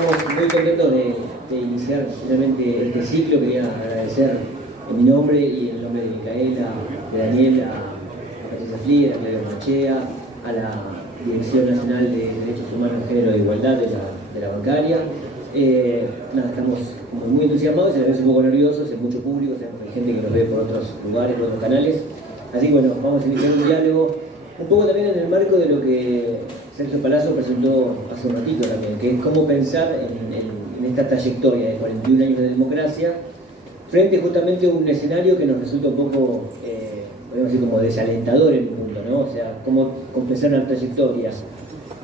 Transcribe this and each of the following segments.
estamos muy contentos de iniciar finalmente este ciclo. Quería agradecer en mi nombre y en el nombre de Micaela, de Daniel, a Patricia Flier, a Claudio Machea, a la Dirección Nacional de Derechos Humanos, Género e Igualdad de la bancaria. Estamos muy entusiasmados y a veces un poco nerviosos, hay mucho público, hay gente que nos ve por otros lugares, por otros canales. Así que bueno, vamos a iniciar un diálogo un poco también en el marco de lo que Sergio Palazzo presentó hace un ratito también, que es cómo pensar en esta trayectoria de 41 años de democracia frente justamente a un escenario que nos resulta un poco, podemos decir, como desalentador en un punto, ¿no? O sea, cómo pensar una trayectoria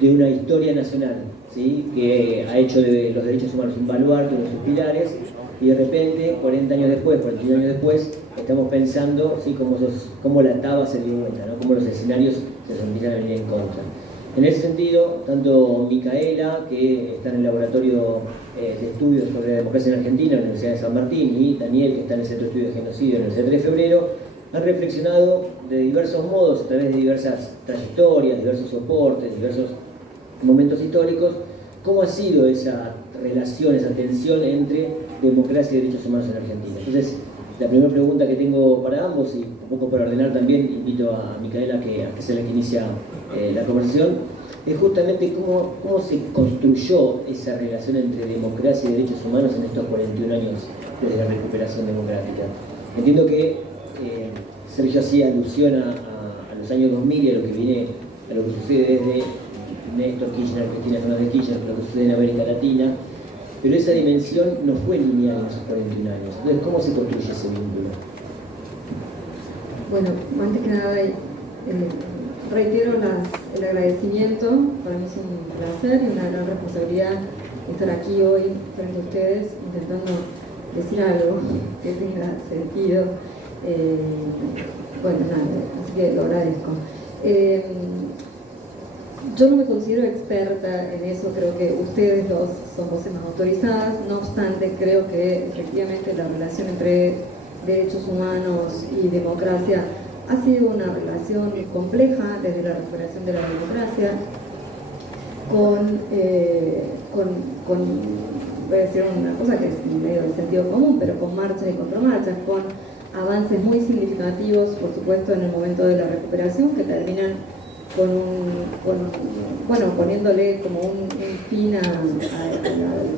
de una historia nacional, ¿sí?, que ha hecho de los derechos humanos un baluarte, uno de sus pilares, y de repente, 40 años después, 41 años después, estamos pensando, ¿sí?, cómo la taba se dio vuelta, ¿no?, cómo los escenarios se empiezan a venir en contra. En ese sentido, tanto Micaela, que está en el laboratorio de estudios sobre la democracia en Argentina, en la Universidad de San Martín, y Daniel, que está en el Centro de Estudios de Genocidio, en la Universidad 3 de Febrero, han reflexionado de diversos modos, a través de diversas trayectorias, diversos soportes, diversos momentos históricos, cómo ha sido esa relación, esa tensión entre democracia y derechos humanos en Argentina. Entonces, la primera pregunta que tengo para ambos, y un poco para ordenar también, invito a Micaela a que sea la que inicia la conversación, es justamente cómo se construyó esa relación entre democracia y derechos humanos en estos 41 años desde la recuperación democrática. Entiendo que Sergio hacía alusión a los años 2000 y a lo que sucede desde Néstor Kirchner, Cristina Fernández de Kirchner, lo que sucede en América Latina, pero esa dimensión no fue lineal en esos 41 años. Entonces, ¿cómo se construye ese vínculo? Bueno, antes que nada, reitero el agradecimiento. Para mí es un placer y una gran responsabilidad estar aquí hoy frente a ustedes intentando decir algo que tenga sentido. Bueno, nada, así que lo agradezco. Yo no me considero experta en eso, creo que ustedes dos son voces más autorizadas. No obstante, creo que efectivamente la relación entre derechos humanos y democracia ha sido una relación compleja desde la recuperación de la democracia, voy a decir una cosa que es medio de sentido común, pero con marchas y contramarchas, con avances muy significativos, por supuesto, en el momento de la recuperación, que terminan poniéndole como un fin al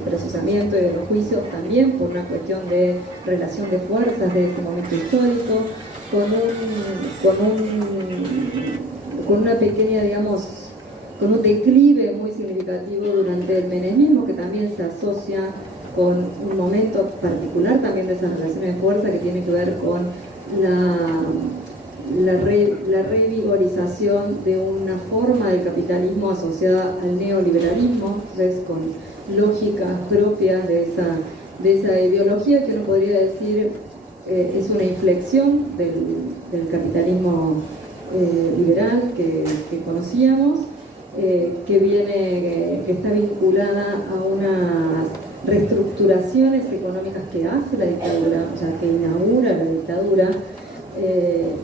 procesamiento y a los juicios, también por una cuestión de relación de fuerzas de ese momento histórico, con una pequeña, digamos, con un declive muy significativo durante el menemismo, que también se asocia con un momento particular también de esas relaciones de fuerza que tiene que ver con la revigorización de una forma del capitalismo asociada al neoliberalismo, entonces con lógicas propias de esa ideología que uno podría decir es una inflexión del capitalismo liberal que conocíamos, que está vinculada a unas reestructuraciones económicas que hace la dictadura, o sea, que inaugura la dictadura,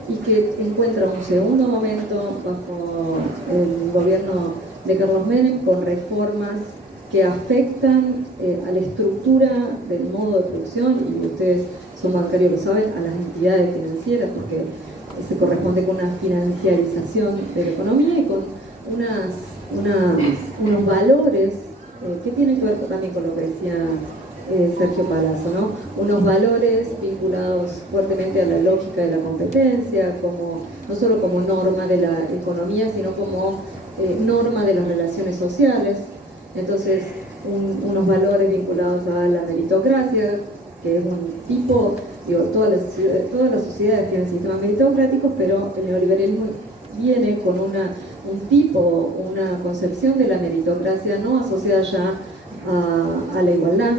y que encuentra un segundo momento bajo el gobierno de Carlos Menem con reformas que afectan a la estructura del modo de producción, y ustedes son bancarios, lo saben, a las entidades financieras, porque se corresponde con una financiarización de la economía y con unos valores que tienen que ver también con lo que decía Sergio Palazzo, ¿no? Unos valores vinculados fuertemente a la lógica de la competencia, no solo como norma de la economía, sino como norma de las relaciones sociales. Entonces, unos valores vinculados a la meritocracia, que es un tipo, todas las sociedades tienen sistemas meritocráticos, pero el neoliberalismo viene con una concepción de la meritocracia no asociada ya a la igualdad,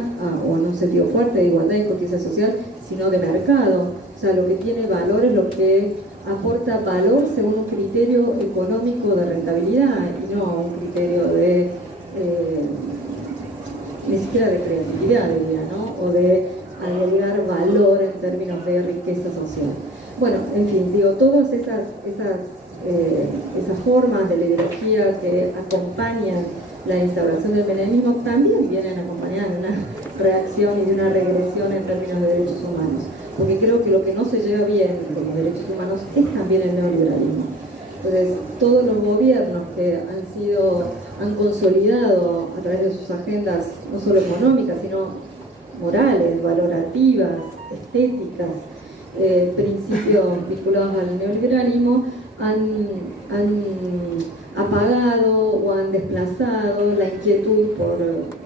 o en un sentido fuerte de igualdad y justicia social, sino de mercado. O sea, lo que tiene valor es lo que aporta valor según un criterio económico de rentabilidad y no un criterio de ni siquiera de creatividad, diría, ¿no? O de agregar valor en términos de riqueza social. Bueno, en fin, todas esas formas de la ideología que acompañan la instauración del menemismo también vienen acompañadas de una reacción y de una regresión en términos de derechos humanos. Porque creo que lo que no se lleva bien con los derechos humanos es también el neoliberalismo. Entonces, todos los gobiernos que han consolidado a través de sus agendas, no solo económicas, sino morales, valorativas, estéticas, principios vinculados al neoliberalismo, han apagado o han desplazado la inquietud por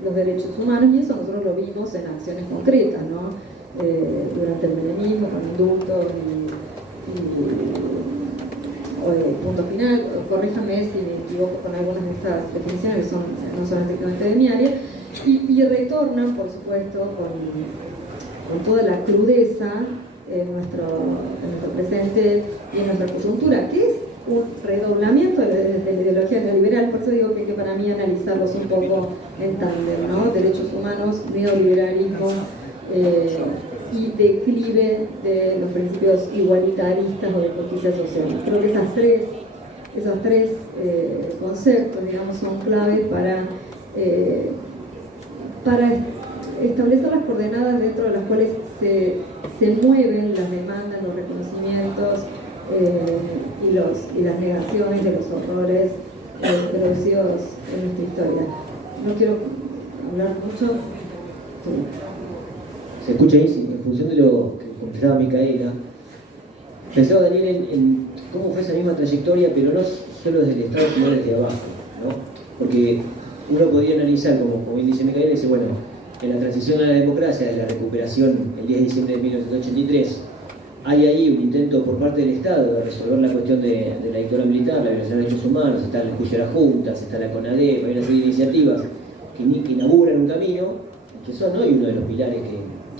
los derechos humanos, y eso nosotros lo vimos en acciones concretas, ¿no? Durante el menemismo, con indultos punto final. Corríjame si me equivoco con algunas de estas definiciones que no son estrictamente de mi área, y retornan, por supuesto, con toda la crudeza en nuestro presente y en nuestra coyuntura, que es un redoblamiento de la ideología neoliberal. Por eso digo que para mí analizarlos un poco en tándem, ¿no? Derechos humanos, neoliberalismo y declive de los principios igualitaristas o de justicia social. Creo que esos tres conceptos, digamos, son claves para establecer las coordenadas dentro de las cuales se mueven las demandas, los reconocimientos y las negaciones de los horrores producidos en nuestra historia. No quiero hablar mucho. Se escucha ahí, en función de lo que contestaba Micaela. Pensaba, Daniel, en cómo fue esa misma trayectoria, pero no solo desde el Estado, sino desde abajo, ¿no? Porque uno podría analizar, como bien dice Micaela, dice, bueno, en la transición a la democracia, de la recuperación el 10 de diciembre de 1983, hay ahí un intento por parte del Estado de resolver la cuestión de la dictadura militar, la violación de derechos humanos, está el juicio de las juntas, está la CONADEP, hay una serie de iniciativas que inauguran un camino, que son hoy uno de los pilares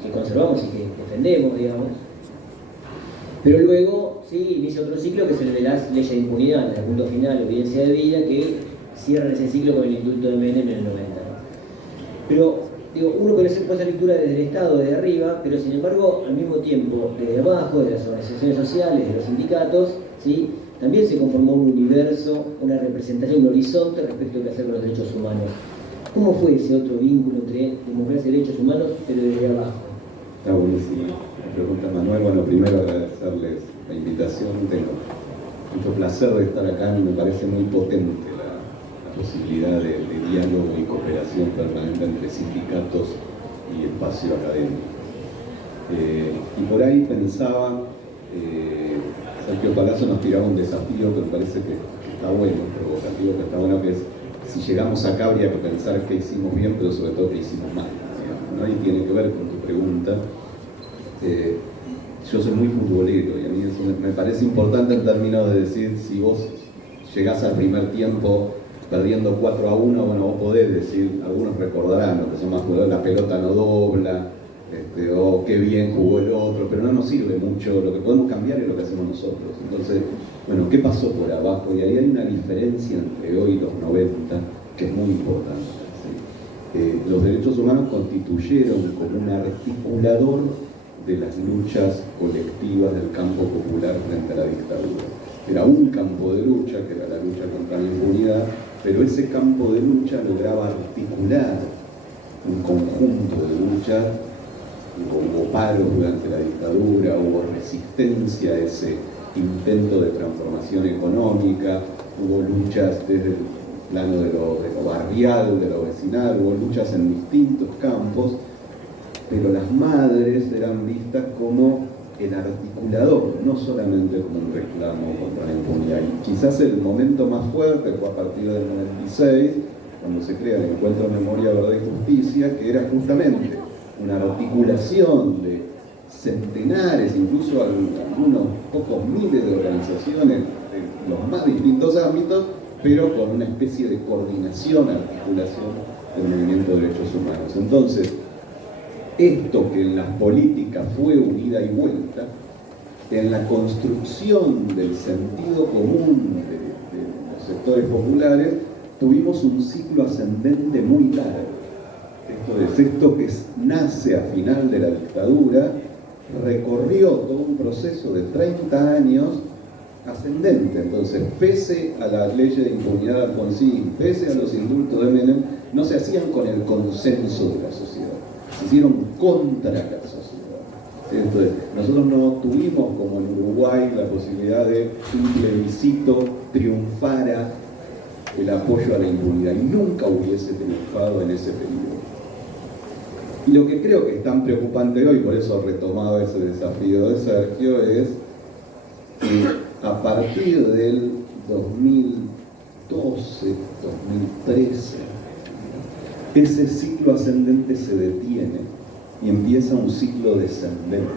que conservamos y que defendemos, digamos. Pero luego, sí, inicia otro ciclo que es el de las leyes de impunidad, el punto final, evidencia de vida, que cierran ese ciclo con el indulto de Menem en el 90. ¿No? Pero, digo, uno puede hacer esa lectura desde el Estado, desde arriba, pero sin embargo, al mismo tiempo, desde abajo, de las organizaciones sociales, de los sindicatos, ¿sí? También se conformó un universo, una representación, un horizonte respecto a lo que hacer con los derechos humanos. ¿Cómo fue ese otro vínculo entre democracia y derechos humanos, pero desde abajo? Está buenísima la pregunta, Manuel. Bueno, primero agradecerles la invitación. Tengo mucho placer de estar acá y me parece muy potente la posibilidad de diálogo y cooperación permanente entre sindicatos y espacio académico. Y por ahí pensaba, Sergio Palazzo nos tiraba un desafío que me parece que está bueno, provocativo, que está bueno, que es: si llegamos acá habría que pensar qué hicimos bien, pero sobre todo qué hicimos mal, digamos, ¿no? Y tiene que ver con tu pregunta. Yo soy muy futbolero y a mí eso me parece importante en términos de decir, si vos llegás al primer tiempo perdiendo 4-1, bueno, vos podés decir, algunos recordarán lo que se llama jugador, la pelota no dobla, o qué bien jugó el otro, pero no nos sirve mucho. Lo que podemos cambiar es lo que hacemos nosotros. Entonces, bueno, ¿qué pasó por abajo? Y ahí hay una diferencia entre hoy y los 90 que es muy importante, ¿sí? Los derechos humanos constituyeron como un articulador de las luchas colectivas del campo popular frente a la dictadura. Era un campo de lucha, que era la lucha contra la impunidad, pero ese campo de lucha lograba articular un conjunto de luchas. Hubo paros durante la dictadura, hubo resistencia a ese intento de transformación económica, hubo luchas desde el plano de lo barrial, de lo vecinal, hubo luchas en distintos campos, pero las madres eran vistas como el articulador, no solamente como un reclamo contra la impunidad. Y quizás el momento más fuerte fue a partir del 96, cuando se crea el Encuentro Memoria, Verdad y Justicia, que era justamente una articulación de centenares, incluso algunos pocos miles de organizaciones de los más distintos ámbitos, pero con una especie de coordinación, articulación del movimiento de derechos humanos. Entonces, esto que en las políticas fue un ida y vuelta, en la construcción del sentido común de los sectores populares, tuvimos un ciclo ascendente muy largo. Esto que nace a final de la dictadura, recorrió todo un proceso de 30 años ascendente. Entonces, pese a las leyes de impunidad de Alfonsín, pese a los indultos de Menem, no se hacían con el consenso de la sociedad, se hicieron contra la sociedad. Entonces, nosotros no tuvimos, como en Uruguay, la posibilidad de un plebiscito triunfara el apoyo a la impunidad, y nunca hubiese triunfado en ese periodo. Y lo que creo que es tan preocupante hoy, por eso retomaba ese desafío de Sergio, es que a partir del 2012, 2013, ese ciclo ascendente se detiene y empieza un ciclo descendente.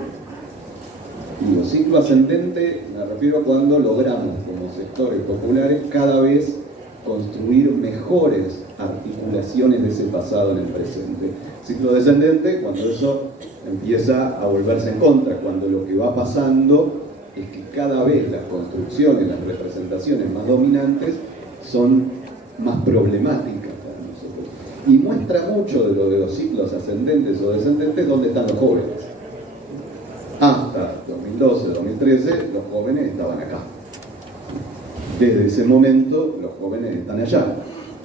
Y el ciclo ascendente me refiero cuando logramos como sectores populares cada vez construir mejores articulaciones de ese pasado en el presente. Ciclo descendente cuando eso empieza a volverse en contra, cuando lo que va pasando es que cada vez las construcciones, las representaciones más dominantes son más problemáticas para nosotros. Y muestra mucho de lo de los ciclos ascendentes o descendentes dónde están los jóvenes. Hasta 2012, 2013, los jóvenes estaban acá. Desde ese momento, los jóvenes están allá.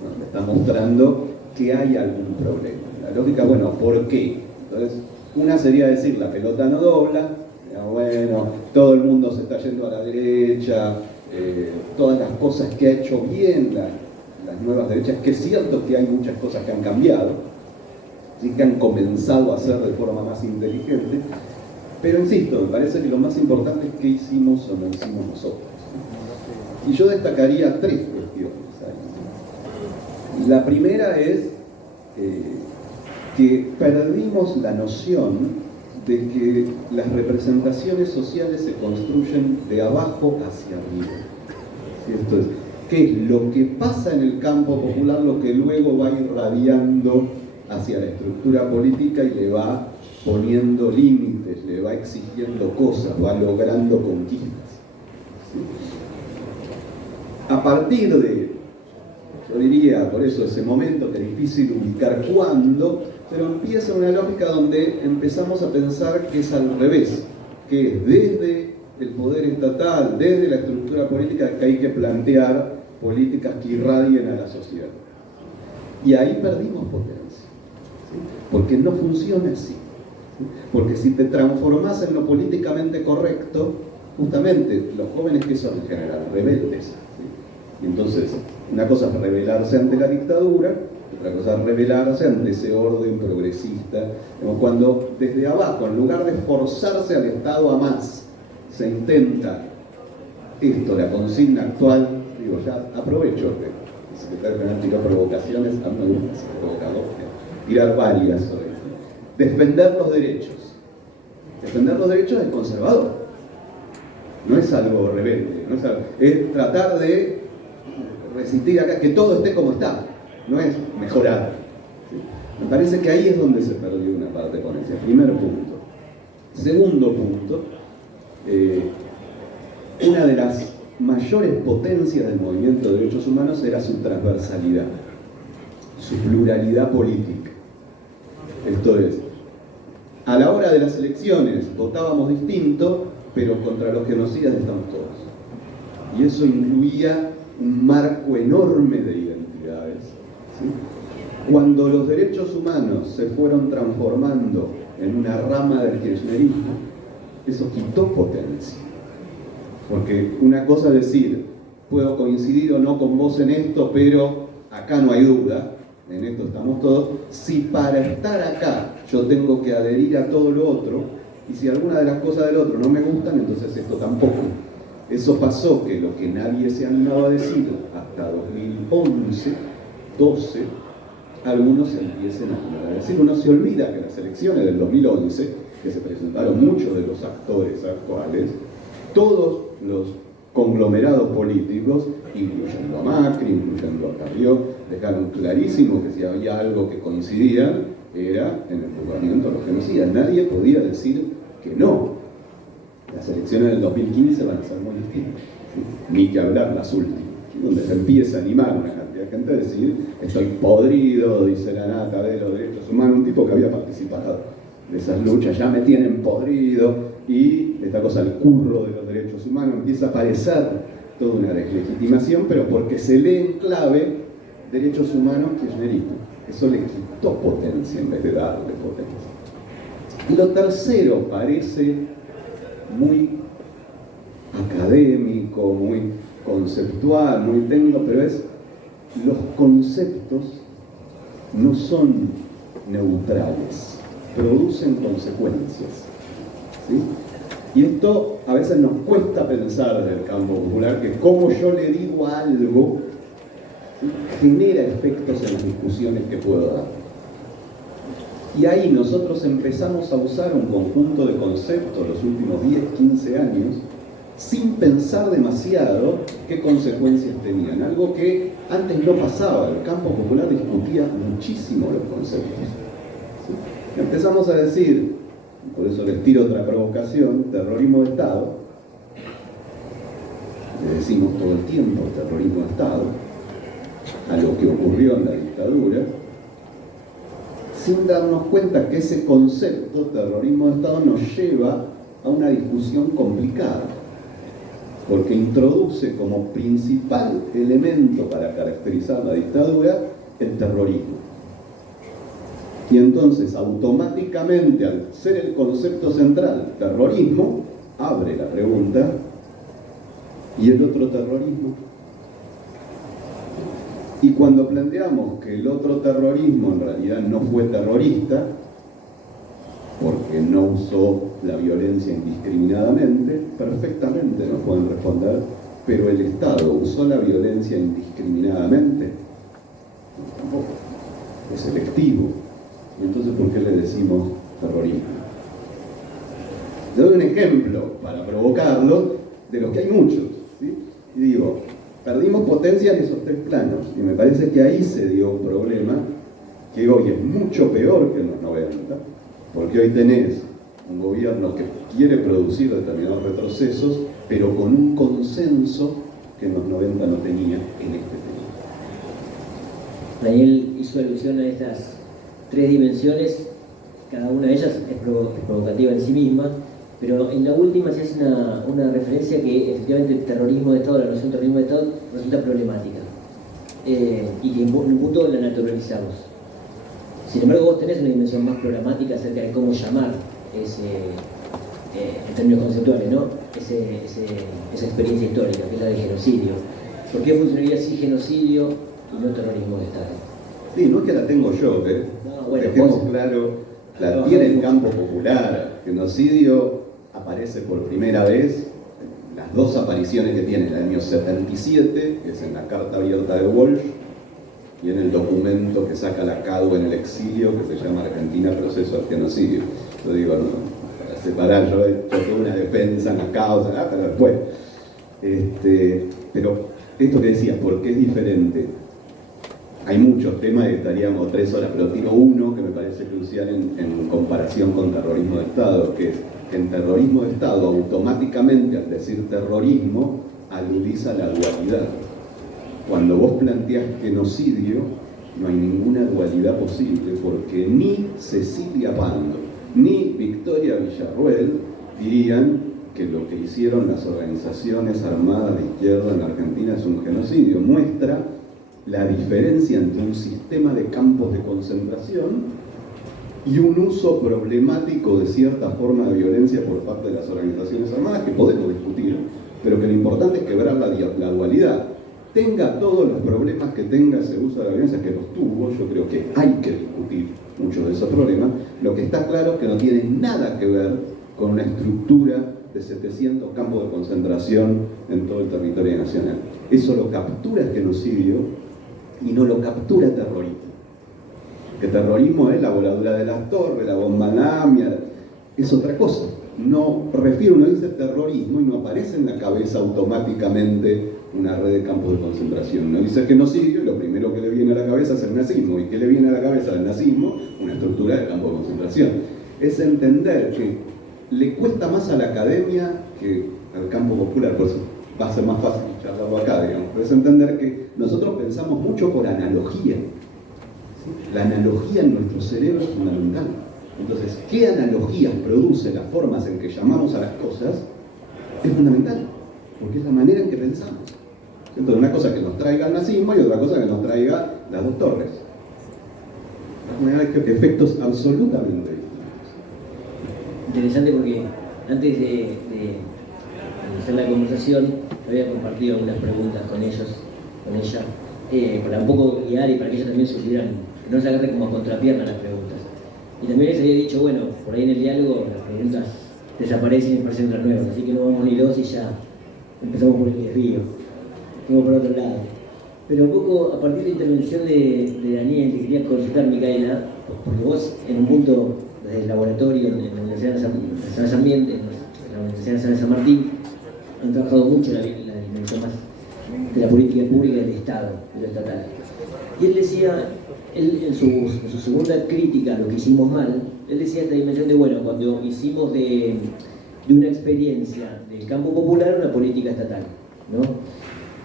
Nos está mostrando que hay algún problema. La lógica, bueno, ¿por qué? Entonces, una sería decir, la pelota no dobla, bueno, todo el mundo se está yendo a la derecha, todas las cosas que ha hecho bien las nuevas derechas, que es cierto que hay muchas cosas que han cambiado, ¿sí? Que han comenzado a hacer de forma más inteligente, pero insisto, me parece que lo más importante es qué hicimos o no hicimos nosotros. Y yo destacaría tres cuestiones ahí. La primera es que perdimos la noción de que las representaciones sociales se construyen de abajo hacia arriba. ¿Cierto? ¿Qué es lo que pasa en el campo popular, lo que luego va irradiando hacia la estructura política y le va poniendo límites, le va exigiendo cosas, va logrando conquistas? ¿Sí? A partir de, yo diría, por eso ese momento que es difícil ubicar cuándo, pero empieza una lógica donde empezamos a pensar que es al revés, que es desde el poder estatal, desde la estructura política, que hay que plantear políticas que irradien a la sociedad. Y ahí perdimos potencia, ¿sí? Porque no funciona así. ¿Sí? Porque si te transformás en lo políticamente correcto, justamente los jóvenes que son en general rebeldes. ¿Sí? Y entonces, una cosa es rebelarse ante la dictadura, otra cosa es rebelarse ante ese orden progresista, cuando desde abajo, en lugar de forzarse al Estado a más, se intenta esto, la consigna actual, digo, ya aprovecho que el secretario general tiró provocaciones, a mí me gusta ser provocador, tirar varias sobre esto. Defender los derechos. Defender los derechos es conservador, no es algo rebelde, no es, algo, es tratar de resistir acá, que todo esté como está, no es mejorar. ¿Sí? Me parece que ahí es donde se perdió una parte con ese primer punto. Segundo punto, una de las mayores potencias del movimiento de derechos humanos era su transversalidad, su pluralidad política. Esto es, a la hora de las elecciones votábamos distinto, pero contra los genocidas estamos todos. Y eso incluía un marco enorme de identidades. ¿Sí? Cuando los derechos humanos se fueron transformando en una rama del kirchnerismo, eso quitó potencia. Porque una cosa es decir, puedo coincidir o no con vos en esto, pero acá no hay duda, en esto estamos todos. Si para estar acá yo tengo que adherir a todo lo otro, y si alguna de las cosas del otro no me gustan, entonces esto tampoco. Eso pasó que lo que nadie se animaba a decir hasta 2011, 12, algunos se empiecen a decir. Uno se olvida que en las elecciones del 2011, que se presentaron muchos de los actores actuales, todos los conglomerados políticos, incluyendo a Macri, incluyendo a Carrió, dejaron clarísimo que si había algo que coincidía, era en el juzgamiento de los genocidas. Nadie podía decir que no. Las elecciones del 2015 van a ser muy distintas, ¿sí? Ni que hablar las últimas, ¿sí? Donde se empieza a animar una cantidad de gente a decir, estoy podrido, dice la nata de los derechos humanos, un tipo que había participado de esas luchas, ya me tienen podrido, y esta cosa, el curro de los derechos humanos, empieza a aparecer toda una deslegitimación, pero porque se lee en clave derechos humanos kirchneristas. Eso le quitó potencia en vez de darle potencia. Y lo tercero parece muy académico, muy conceptual, muy técnico, pero es los conceptos no son neutrales, producen consecuencias, ¿sí? Y esto a veces nos cuesta pensar desde el campo popular, que como yo le digo algo, ¿sí?, genera efectos en las discusiones que puedo dar. Y ahí nosotros empezamos a usar un conjunto de conceptos los últimos 10, 15 años, sin pensar demasiado qué consecuencias tenían. Algo que antes no pasaba. El campo popular discutía muchísimo los conceptos, ¿sí? Empezamos a decir, por eso les tiro otra provocación, terrorismo de Estado. Le decimos todo el tiempo terrorismo de Estado a lo que ocurrió en la dictadura, sin darnos cuenta que ese concepto, terrorismo de Estado, nos lleva a una discusión complicada, porque introduce como principal elemento para caracterizar la dictadura el terrorismo. Y entonces, automáticamente, al ser el concepto central terrorismo, abre la pregunta: ¿y el otro terrorismo? Y cuando planteamos que el otro terrorismo en realidad no fue terrorista, porque no usó la violencia indiscriminadamente, perfectamente nos pueden responder, pero el Estado usó la violencia indiscriminadamente, tampoco, es selectivo. Y entonces, ¿por qué le decimos terrorismo? Le doy un ejemplo para provocarlo, de los que hay muchos, ¿sí? Y digo, perdimos potencia en esos tres planos, y me parece que ahí se dio un problema que hoy es mucho peor que en los 90, porque hoy tenés un gobierno que quiere producir determinados retrocesos, pero con un consenso que en los 90 no tenía en este tema. Daniel hizo alusión a estas tres dimensiones, cada una de ellas es provocativa en sí misma, pero en la última se hace una referencia que efectivamente el terrorismo de Estado, la noción de terrorismo de Estado, resulta problemática, y que en un punto la naturalizamos. Sin embargo, vos tenés una dimensión más programática acerca de cómo llamar en términos conceptuales, ¿no? Esa experiencia histórica, que es la del genocidio. ¿Por qué funcionaría así genocidio y no terrorismo de Estado? Sí, no es que la tengo yo, ¿eh? No, bueno, dejemos claro, la tiene el campo popular. Genocidio aparece por primera vez, las dos apariciones que tiene en el año 77, que es en la Carta Abierta de Walsh, y en el documento que saca la CADU en el exilio, que se llama Argentina Proceso al Genocidio. Yo digo, no, para separar, yo he hecho toda una defensa en la causa, pero después. Pero esto que decías, ¿por qué es diferente? Hay muchos temas y estaríamos 3 horas, pero tiro uno que me parece crucial en comparación con terrorismo de Estado, que es que en terrorismo de Estado automáticamente al decir terrorismo aludís a la dualidad. Cuando vos planteás genocidio, no hay ninguna dualidad posible, porque ni Cecilia Pando, ni Victoria Villarruel dirían que lo que hicieron las organizaciones armadas de izquierda en Argentina es un genocidio. Muestra la diferencia entre un sistema de campos de concentración y un uso problemático de cierta forma de violencia por parte de las organizaciones armadas, que podemos discutir, pero que lo importante es quebrar la dualidad. Tenga todos los problemas que tenga ese uso de la violencia, que los tuvo, yo creo que hay que discutir muchos de esos problemas. Lo que está claro es que no tiene nada que ver con una estructura de 700 campos de concentración en todo el territorio nacional. Eso lo captura el genocidio y no lo captura terrorismo. Que terrorismo es la voladura de las torres, la bomba AMIA, es otra cosa. No refiere, uno dice terrorismo y no aparece en la cabeza automáticamente una red de campos de concentración. Uno dice genocidio y lo primero que le viene a la cabeza es el nazismo. ¿Y qué le viene a la cabeza del nazismo? Una estructura de campo de concentración. Es entender que le cuesta más a la academia que al campo popular, por eso va a ser más fácil charlarlo acá, digamos. Pero es entender que nosotros pensamos mucho por analogía. ¿Sí? La analogía en nuestro cerebro es fundamental. Entonces, ¿qué analogías produce las formas en que llamamos a las cosas? es fundamental, porque es la manera en que pensamos. Entonces, una cosa que nos traiga el nazismo y otra cosa que nos traiga las dos torres. Hay efectos absolutamente distintos. Interesante porque antes de iniciar la conversación había compartido algunas preguntas con ella, para un poco guiar y para que ellos también supieran, que no se agarre como a contrapierna las preguntas. Y también les había dicho, bueno, por ahí en el diálogo las preguntas desaparecen y aparecen otras nuevas, así que no vamos ni dos y ya empezamos por el desvío. Fuimos por otro lado. Pero un poco a partir de la intervención de Daniel, te quería consultar, Micaela, porque vos en un punto desde el laboratorio en la Universidad de San Martín, han trabajado mucho la dimensión más de la política pública del Estado, de lo estatal. Y él decía, en su segunda crítica a lo que hicimos mal, él decía esta dimensión de, bueno, cuando hicimos de una experiencia del campo popular una política estatal, ¿no?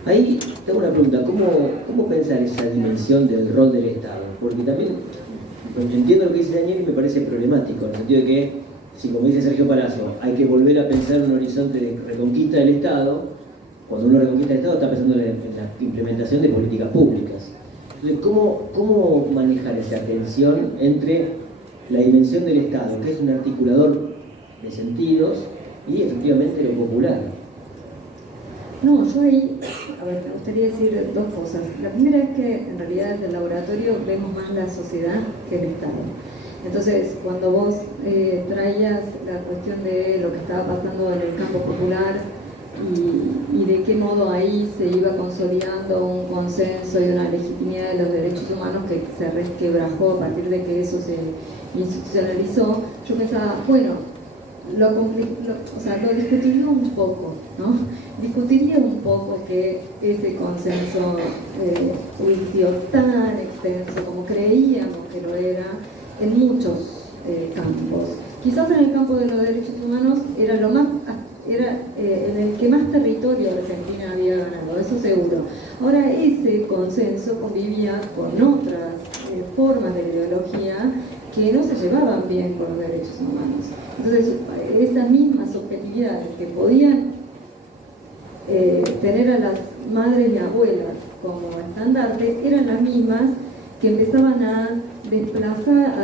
Ahí tengo una pregunta, ¿cómo pensar esa dimensión del rol del Estado? Porque también entiendo lo que dice Daniel y me parece problemático, en el sentido de que, si como dice Sergio Palazzo, hay que volver a pensar un horizonte de reconquista del Estado, cuando uno reconquista el Estado está pensando en la implementación de políticas públicas. Entonces, ¿cómo manejar esa tensión entre la dimensión del Estado, que es un articulador de sentidos, y efectivamente lo popular? No, yo ahí, a ver, me gustaría decir dos cosas. La primera es que en realidad desde el laboratorio vemos más la sociedad que el Estado. Entonces, cuando vos traías la cuestión de lo que estaba pasando en el campo popular y de qué modo ahí se iba consolidando un consenso y una legitimidad de los derechos humanos que se resquebrajó a partir de que eso se institucionalizó, yo pensaba, bueno, lo discutiría un poco, ¿no? Discutiría un poco que ese consenso hubiese sido tan extenso como creíamos que lo era en muchos campos. Quizás en el campo de los derechos humanos era en el que más territorio Argentina había ganado, eso seguro. Ahora ese consenso convivía con otras formas de ideología que no se llevaban bien con los derechos humanos. Entonces, esas mismas subjetividades que podían tener a las madres y abuelas como estandarte, eran las mismas que empezaban a desplazar,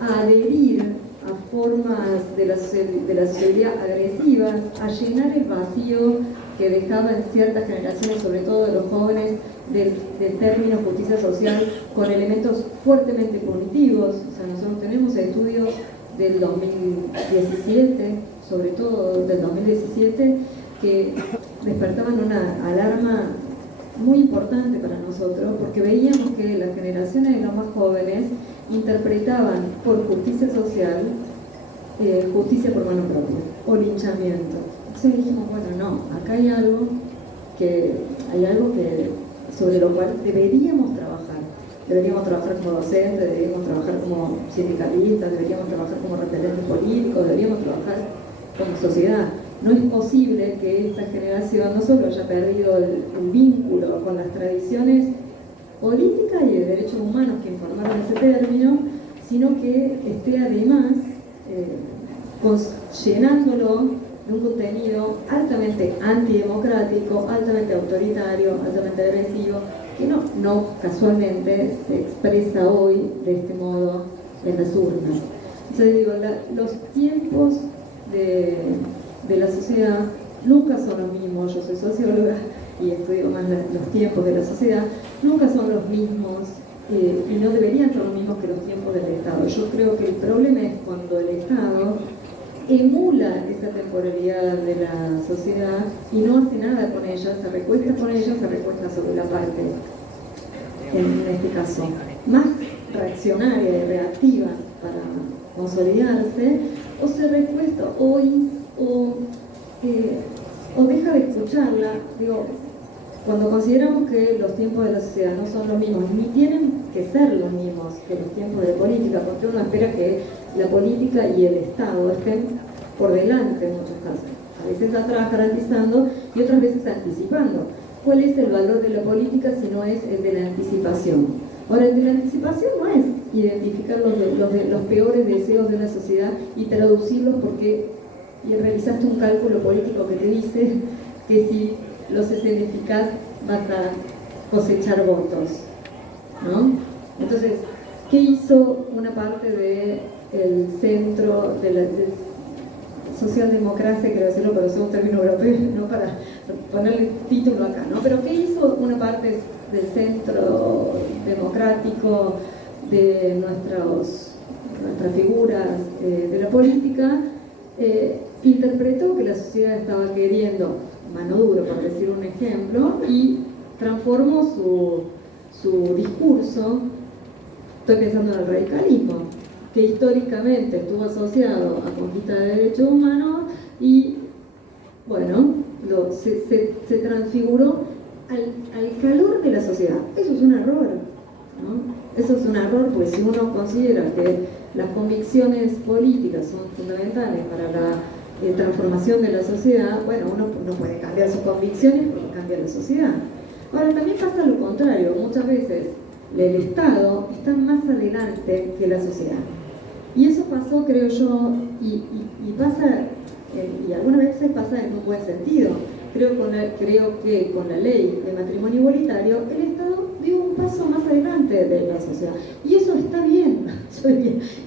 a adherir a formas de la sociedad agresivas, a llenar el vacío que dejaba en ciertas generaciones, sobre todo de los jóvenes, del término justicia social, con elementos fuertemente punitivos. O sea, nosotros tenemos estudios del 2017, sobre todo del 2017, que despertaban una alarma muy importante para nosotros, porque veíamos que las generaciones de los más jóvenes interpretaban por justicia social justicia por mano propia o linchamiento. Entonces dijimos, bueno, no, acá hay algo que sobre lo cual deberíamos trabajar como docentes, deberíamos trabajar como sindicalistas, deberíamos trabajar como referentes políticos, deberíamos trabajar como sociedad. No es posible que esta generación no solo haya perdido el vínculo con las tradiciones políticas y de derechos humanos que informaron ese término, sino que esté además llenándolo de un contenido altamente antidemocrático, altamente autoritario, altamente agresivo, que no casualmente se expresa hoy de este modo en las urnas. Entonces digo, los tiempos de la sociedad nunca son los mismos. Yo soy socióloga y estudio más los tiempos de la sociedad, nunca son los mismos y no deberían ser los mismos que los tiempos del Estado. Yo creo que el problema es cuando el Estado emula esa temporalidad de la sociedad y no hace nada con ella, se recuesta sobre la parte, en este caso, más reaccionaria y reactiva para consolidarse, o se recuesta o deja de escucharla. Digo, cuando consideramos que los tiempos de la sociedad no son los mismos, ni tienen que ser los mismos que los tiempos de política, porque uno espera que la política y el Estado estén por delante en muchos casos. A veces atrás garantizando y otras veces anticipando. ¿Cuál es el valor de la política si no es el de la anticipación? Ahora, el de la anticipación no es identificar los peores deseos de una sociedad y traducirlos porque y realizaste un cálculo político que te dice que si los escenificás vas a cosechar votos, ¿no? Entonces, ¿qué hizo una parte del centro de la socialdemocracia, quiero decirlo, pero es un término europeo, no para ponerle título acá, ¿no? Pero ¿qué hizo una parte del centro democrático de nuestras figuras de la política? Interpretó que la sociedad estaba queriendo mano dura, por decir un ejemplo, y transformó su discurso. Estoy pensando en el radicalismo, que históricamente estuvo asociado a conquista de derechos humanos y, bueno, se transfiguró al calor de la sociedad. Eso es un error, ¿no? Eso es un error, porque si uno considera que las convicciones políticas son fundamentales para la transformación de la sociedad, bueno, uno no puede cambiar sus convicciones porque cambia la sociedad. Ahora, también pasa lo contrario. Muchas veces el Estado está más adelante que la sociedad. Y eso pasó, creo yo, y pasa, y algunas veces pasa en un buen sentido. Creo que con la ley de matrimonio igualitario, el Estado dio un paso más adelante de la sociedad. Y eso está bien,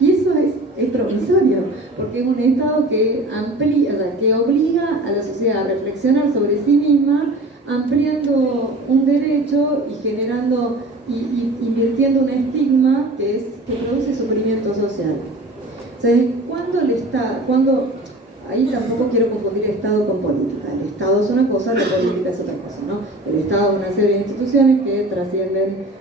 y eso es provisorio, porque es un Estado que amplía, o sea, que obliga a la sociedad a reflexionar sobre sí misma, ampliando un derecho y generando y invirtiendo un estigma que produce sufrimiento social. O sea, ahí tampoco quiero confundir Estado con política. El Estado es una cosa, la política es otra cosa, ¿no? El Estado es una serie de instituciones que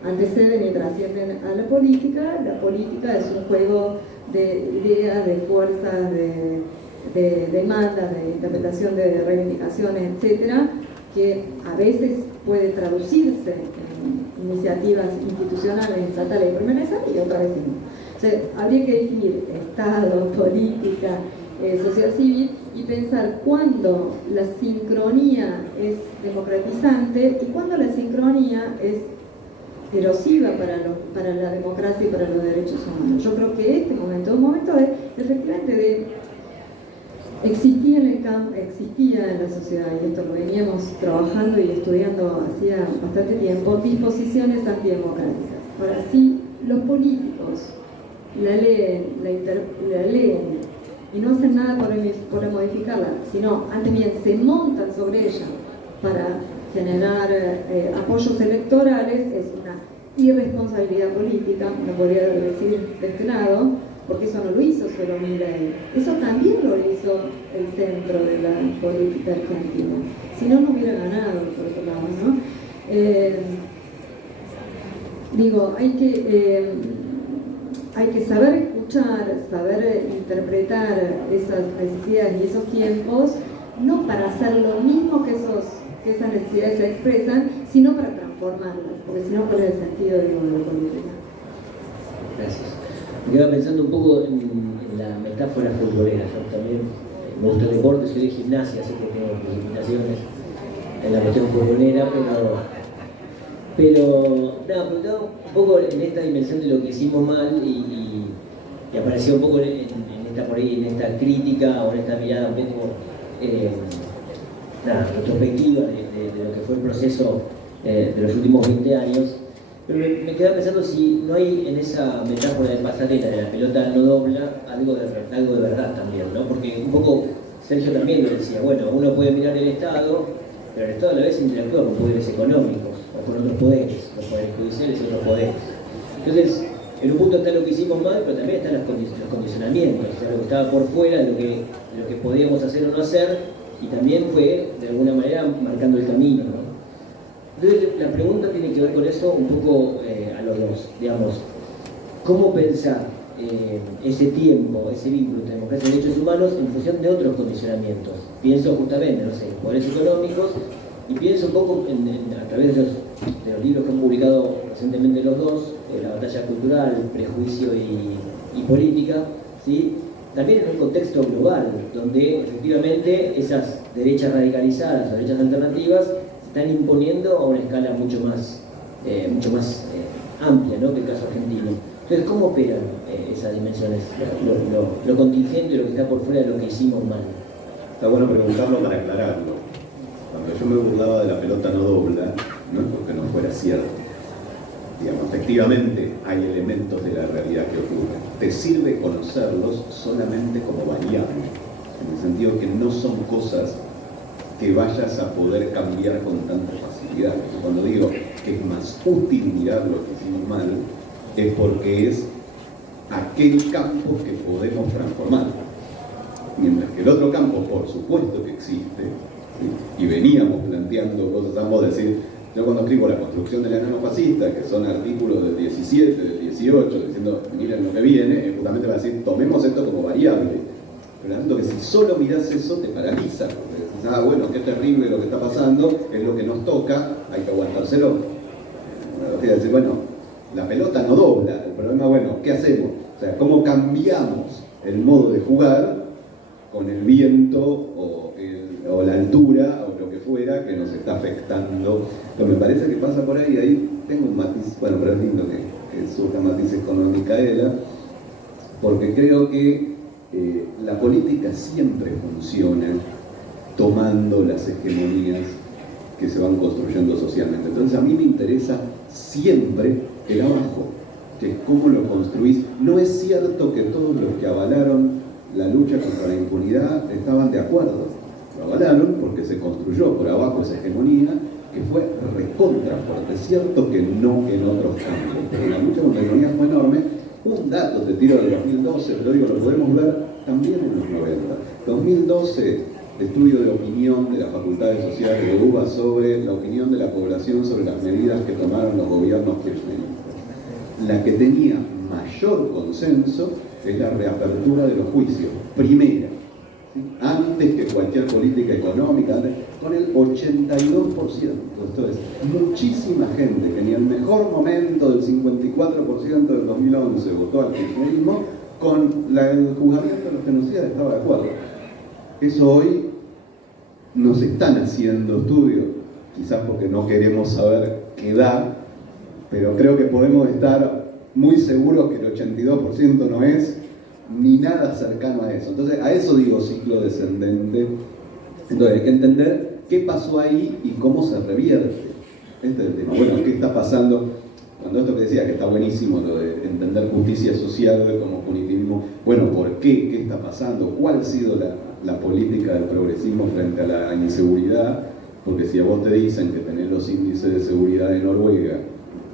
anteceden y trascienden a la política. La política es un juego de ideas, de fuerzas, de demandas, de interpretación de reivindicaciones, etcétera, que a veces puede traducirse en iniciativas institucionales, estatales de primera y otras veces no. O sea, habría que definir Estado, política, sociedad civil y pensar cuándo la sincronía es democratizante y cuándo la sincronía es erosiva para la democracia y para los derechos humanos. Yo creo que este momento es un momento efectivamente existía en la sociedad, y esto lo veníamos trabajando y estudiando hacía bastante tiempo, disposiciones antidemocráticas. Ahora, si los políticos la leen y no hacen nada por modificarla, sino antes bien se montan sobre ella para generar apoyos electorales, es una irresponsabilidad política, no podría decir de este lado, porque eso no lo hizo solo Milei, eso también lo hizo el centro de la política argentina. Si no, no hubiera ganado, por otro lado, ¿no? Hay que saber escuchar, saber interpretar esas necesidades y esos tiempos, no para hacer lo mismo que esas necesidades se expresan, sino para transformarlas, porque si no, ¿cuál es el sentido de la política? Gracias. Me quedaba pensando un poco en la metáfora futbolera. Yo también me gusta el deporte, soy de gimnasia, así que tengo limitaciones en la cuestión futbolera, pero nada, preguntaba un poco en esta dimensión de lo que hicimos mal y apareció un poco en esta crítica o en esta mirada un poco retrospectiva de lo que fue el proceso de los últimos 20 años. Pero me quedaba pensando si no hay en esa metáfora de pasarela de la pelota no dobla algo de verdad también, ¿no? Porque un poco Sergio también lo decía, bueno, uno puede mirar el Estado, pero el Estado a la vez interactúa con poderes económicos o con otros poderes, los poderes judiciales y otros poderes. Entonces, en un punto está lo que hicimos mal, pero también están los condicionamientos, o sea, lo que estaba por fuera de lo que podíamos hacer o no hacer, y también fue, de alguna manera, marcando el camino, ¿no? Entonces, la pregunta tiene que ver con eso un poco a los dos, digamos, ¿cómo pensar ese tiempo, ese vínculo entre democracia y derechos humanos en función de otros condicionamientos? Pienso justamente, no sé, en poderes económicos, y pienso un poco a través de los libros que han publicado recientemente los dos, La batalla cultural, Prejuicio y política, ¿sí? También en un contexto global, donde efectivamente esas derechas radicalizadas o derechas alternativas se están imponiendo a una escala mucho más amplia, ¿no?, que el caso argentino. Entonces, ¿cómo operan esas dimensiones, lo contingente y lo que está por fuera de lo que hicimos mal? está bueno preguntarlo para aclararlo. Cuando yo me burlaba de la pelota no dobla, no es porque no fuera cierto. Digamos, efectivamente hay elementos de la realidad que ocurren. Te sirve conocerlos solamente como variable, en el sentido que no son cosas que vayas a poder cambiar con tanta facilidad. Cuando digo que es más útil mirar lo que hicimos mal, es porque es aquel campo que podemos transformar. Mientras que el otro campo, por supuesto que existe, ¿sí? Y veníamos planteando cosas, vamos a decir, yo cuando escribo La construcción de la nanofascista, que son artículos del 17, del 18, diciendo, miren lo que viene, es justamente para decir, tomemos esto como variable. Pero tanto que si solo mirás eso, te paraliza, porque decís, bueno, qué terrible lo que está pasando, es lo que nos toca, hay que aguantárselo. Es decir, bueno, la pelota no dobla, el problema, bueno, ¿qué hacemos? O sea, ¿cómo cambiamos el modo de jugar con el viento o la altura o lo que fuera que nos está afectando? Pero me parece que pasa por ahí tengo un matiz, bueno, pero es lindo que surjan matices con Micaela, porque creo que la política siempre funciona tomando las hegemonías que se van construyendo socialmente. Entonces a mí me interesa siempre el abajo, que es cómo lo construís. No es cierto que todos los que avalaron la lucha contra la impunidad estaban de acuerdo. Lo avalaron porque se construyó por abajo esa hegemonía que fue recontra fuerte. Es cierto que no en otros campos, pero la lucha contra la impunidad fue enorme. Un dato te tiro del 2012, pero digo, lo podemos ver también en los 90. 2012, estudio de opinión de las facultades sociales de UBA sobre la opinión de la población sobre las medidas que tomaron los gobiernos kirchneristas. La que tenía mayor consenso es la reapertura de los juicios, primera, ¿sí? Antes que cualquier política económica, con el 82%. Esto es muchísima gente que ni en el mejor momento del 54% del 2011 votó al kirchnerismo, con el juzgamiento de los genocidas estaba de acuerdo. Eso hoy nos están haciendo estudios, quizás porque no queremos saber qué da, pero creo que podemos estar muy seguros que el 82% no es ni nada cercano a eso. Entonces, a eso digo ciclo descendente. Entonces, hay que entender qué pasó ahí y cómo se revierte. Este es el tema. Bueno, ¿qué está pasando? Cuando esto que decía que está buenísimo, lo de entender justicia social como punitivismo, bueno, ¿por qué? ¿Qué está pasando? ¿Cuál ha sido la política del progresismo frente a la inseguridad? Porque si a vos te dicen que tenés los índices de seguridad de Noruega,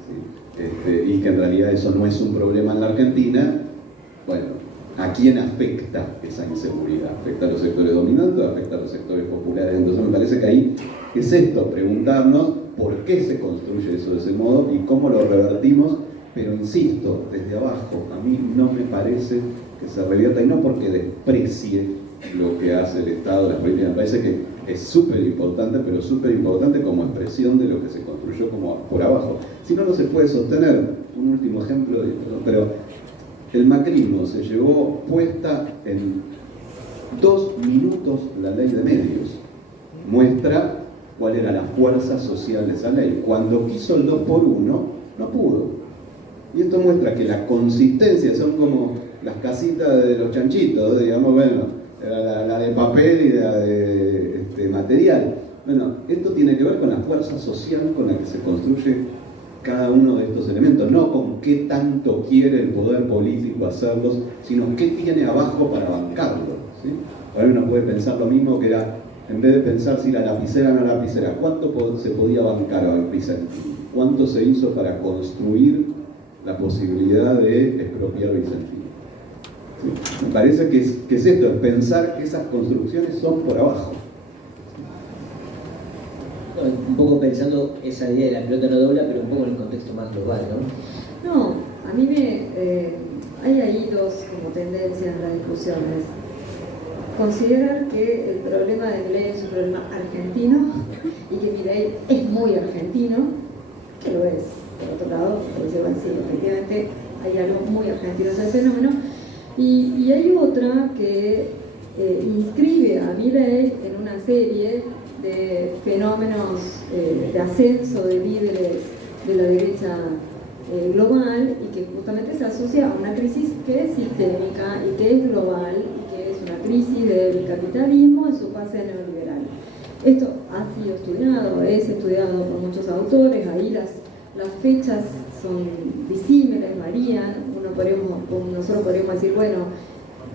¿sí? Y que en realidad eso no es un problema en la Argentina, bueno, ¿a quién afecta esa inseguridad? ¿Afecta a los sectores dominantes o afecta a los sectores populares? Entonces me parece que ahí es esto, preguntarnos por qué se construye eso de ese modo y cómo lo revertimos, pero insisto, desde abajo. A mí no me parece que se revierta, y no porque desprecie lo que hace el Estado, las políticas. Me parece que es súper importante, pero súper importante como expresión de lo que se construyó como por abajo. Si no, no se puede sostener. Un último ejemplo, pero el macrismo se llevó puesta en 2 minutos la ley de medios. Muestra cuál era la fuerza social de esa ley. Cuando quiso el 2x1, no pudo. Y esto muestra que la consistencia son como las casitas de los chanchitos, digamos, bueno, la de papel y la de material. Bueno, esto tiene que ver con la fuerza social con la que se construye cada uno de estos elementos, no con qué tanto quiere el poder político hacerlos, sino qué tiene abajo para bancarlo, ¿sí? Ahora uno puede pensar lo mismo que era, en vez de pensar si la lapicera o no lapicera, ¿cuánto se podía bancar a Vicentino? ¿Cuánto se hizo para construir la posibilidad de expropiar Vicentino? ¿Sí? Me parece que es esto, es pensar que esas construcciones son por abajo. Un poco pensando esa idea de la pelota no dobla, pero un poco en el contexto más global, ¿no? No, a mí hay ahí dos como tendencias en las discusiones. Considerar que el problema de Milei es un problema argentino y que Milei es muy argentino, que lo es. Por otro lado, bueno, sí, efectivamente hay algo muy argentino en ese fenómeno. Y hay otra que inscribe a Milei en una serie de fenómenos de ascenso de líderes de la derecha global, y que justamente se asocia a una crisis que es sistémica y que es global y que es una crisis del capitalismo en su fase estudiado por muchos autores, ahí las fechas son disímiles, varían. Nosotros podríamos decir, bueno,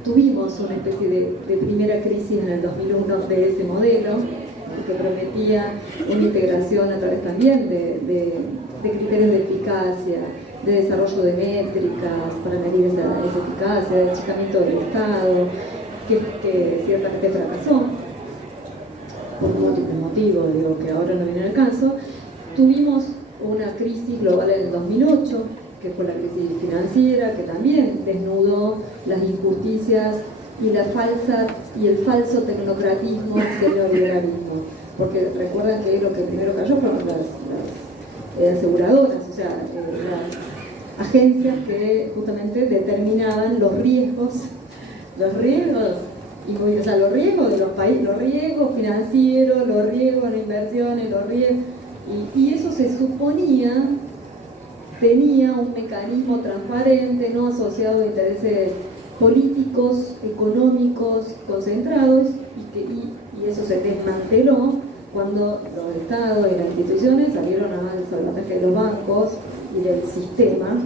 tuvimos una especie de primera crisis en el 2001 de ese modelo, que prometía una integración a través también de criterios de eficacia, de desarrollo de métricas para medir esa eficacia, de achicamiento del Estado, que ciertamente fracasó por múltiples motivos, digo, que ahora no viene al caso. Tuvimos una crisis global en el 2008, que fue la crisis financiera, que también desnudó las injusticias y el falso tecnocratismo del neoliberalismo, porque recuerdan que lo que primero cayó fueron las aseguradoras, o sea, las agencias que justamente determinaban los riesgos, o sea, los riesgos de los países, los riesgos financieros, los riesgos de inversiones, los riesgos, y eso se suponía tenía un mecanismo transparente, no asociado a intereses políticos, económicos concentrados, y eso se desmanteló cuando los estados y las instituciones salieron al salvataje de los bancos y del sistema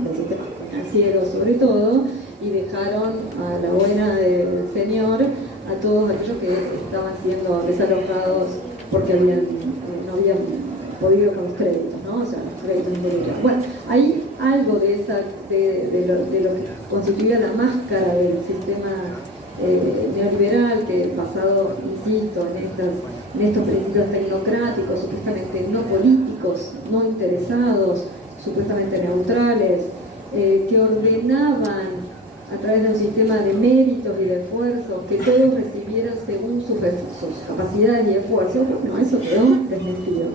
financiero sobre todo, y dejaron a la buena del señor a todos aquellos que estaban siendo desalojados porque no habían podido con los créditos, ¿no? O sea, los créditos involucrados. Bueno, hay algo de lo que constituía la máscara del sistema neoliberal, que basado, insisto, en estos principios tecnocráticos, supuestamente no políticos, no interesados, supuestamente neutrales, que ordenaban a través de un sistema de méritos y de esfuerzos, que todos recibieran según sus capacidades y esfuerzos. Bueno, eso quedó desmentido.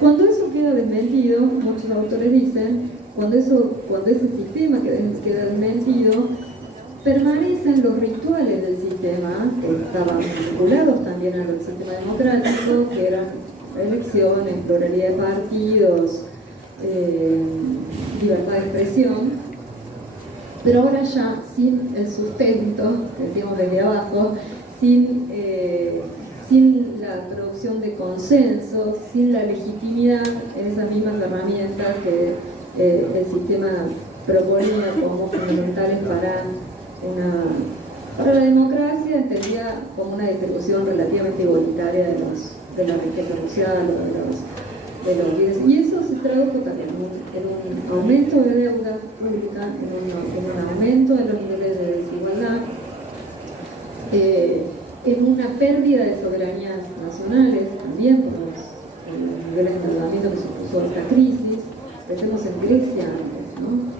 Cuando eso queda desmentido, muchos autores dicen, cuando ese sistema queda desmentido, permanecen los rituales del sistema, que estaban vinculados también al sistema democrático, que eran elecciones, pluralidad de partidos, libertad de expresión, pero ahora ya sin el sustento, que decíamos desde abajo, sin la producción de consensos, sin la legitimidad en esas mismas herramientas que el sistema proponía como fundamentales para la democracia, entendía como una distribución relativamente igualitaria de la riqueza social, de los bienes. Y eso se tradujo también en un aumento de deuda pública, en un aumento de los niveles de desigualdad, en una pérdida de soberanías nacionales, también por los niveles de endeudamiento que supuso esta crisis. Pensemos en Grecia antes, ¿no?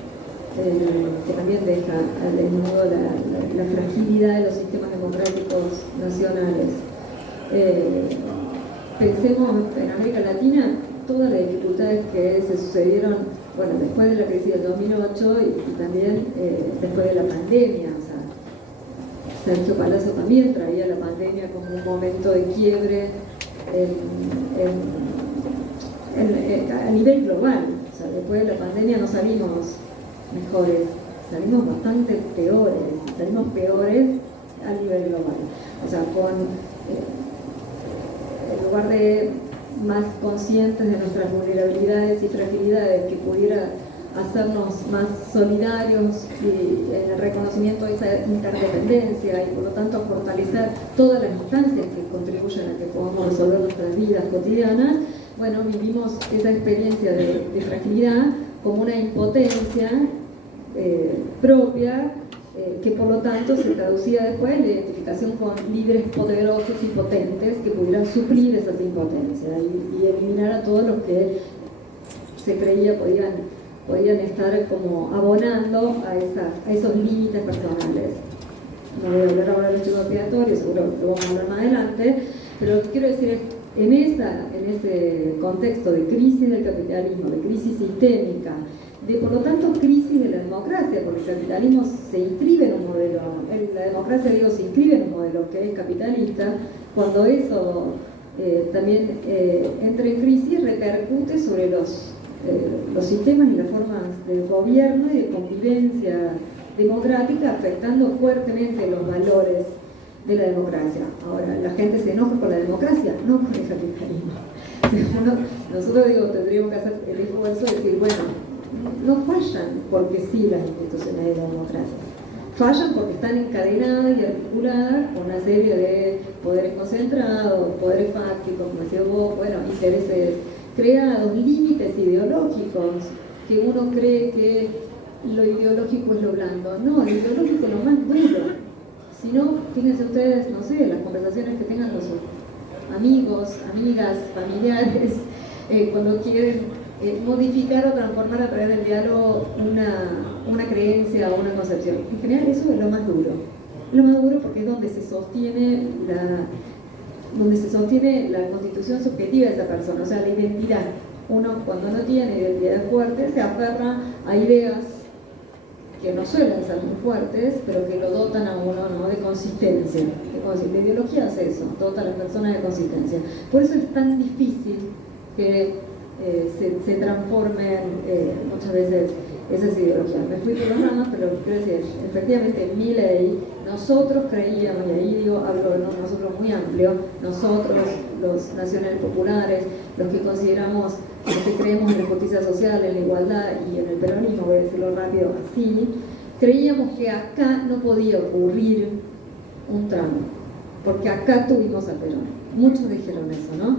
Que también deja al desnudo la fragilidad de los sistemas democráticos nacionales. Pensemos en América Latina, todas las dificultades que se sucedieron, bueno, después de la crisis del 2008 y también después de la pandemia. O sea, Sergio Palazzo también traía la pandemia como un momento de quiebre a nivel global. O sea, después de la pandemia no salimos mejores, salimos bastante peores, salimos peores a nivel global. O sea, en lugar de más conscientes de nuestras vulnerabilidades y fragilidades, que pudiera hacernos más solidarios y en el reconocimiento de esa interdependencia, y por lo tanto fortalecer todas las instancias que contribuyen a que podamos resolver nuestras vidas cotidianas. Bueno, vivimos esa experiencia de fragilidad como una impotencia propia, que por lo tanto se traducía después en la identificación con líderes poderosos y potentes que pudieran suplir esas impotencias y eliminar a todos los que se creía podían estar como abonando a esos límites personales. No voy a hablar ahora del chivo expiatorio, seguro que lo vamos a hablar más adelante, pero lo que quiero decir es, en ese contexto de crisis del capitalismo, de crisis sistémica, de por lo tanto crisis de la democracia, porque el capitalismo se inscribe en un modelo, la democracia se inscribe en un modelo que es capitalista. Cuando eso también entra en crisis, repercute sobre los sistemas y las formas de gobierno y de convivencia democrática, afectando fuertemente los valores de la democracia. Ahora, la gente se enoja con la democracia, no con el capitalismo. Nosotros tendríamos que hacer el esfuerzo de decir, bueno, no fallan porque sí las instituciones de la democracia. Fallan porque están encadenadas y articuladas con una serie de poderes concentrados, poderes fácticos, como decía vos, bueno, intereses creados, límites ideológicos, que uno cree que lo ideológico es lo blando. No, lo ideológico es lo más duro. Si no, fíjense ustedes, no sé, las conversaciones que tengan los amigos, amigas, familiares, cuando quieren modificar o transformar a través del diálogo una creencia o una concepción. En general eso es lo más duro. Lo más duro porque es donde se sostiene la constitución subjetiva de esa persona, o sea, la identidad. Uno cuando no tiene identidad fuerte se aferra a ideas que no suelen ser muy fuertes, pero que lo dotan a uno, ¿no?, de consistencia. La ideología hace eso, dota a las personas de consistencia. Por eso es tan difícil que se transformen muchas veces esas ideologías. Me fui por las ramas, pero quiero decir, efectivamente en mi ley, nosotros creíamos, y ahí digo, hablo de nosotros muy amplio, nosotros, los nacionales populares, los que consideramos, los que creemos en la justicia social, en la igualdad y en el peronismo, voy a decirlo rápido así, creíamos que acá no podía ocurrir un tramo, porque acá tuvimos a Perón. Muchos dijeron eso, ¿no?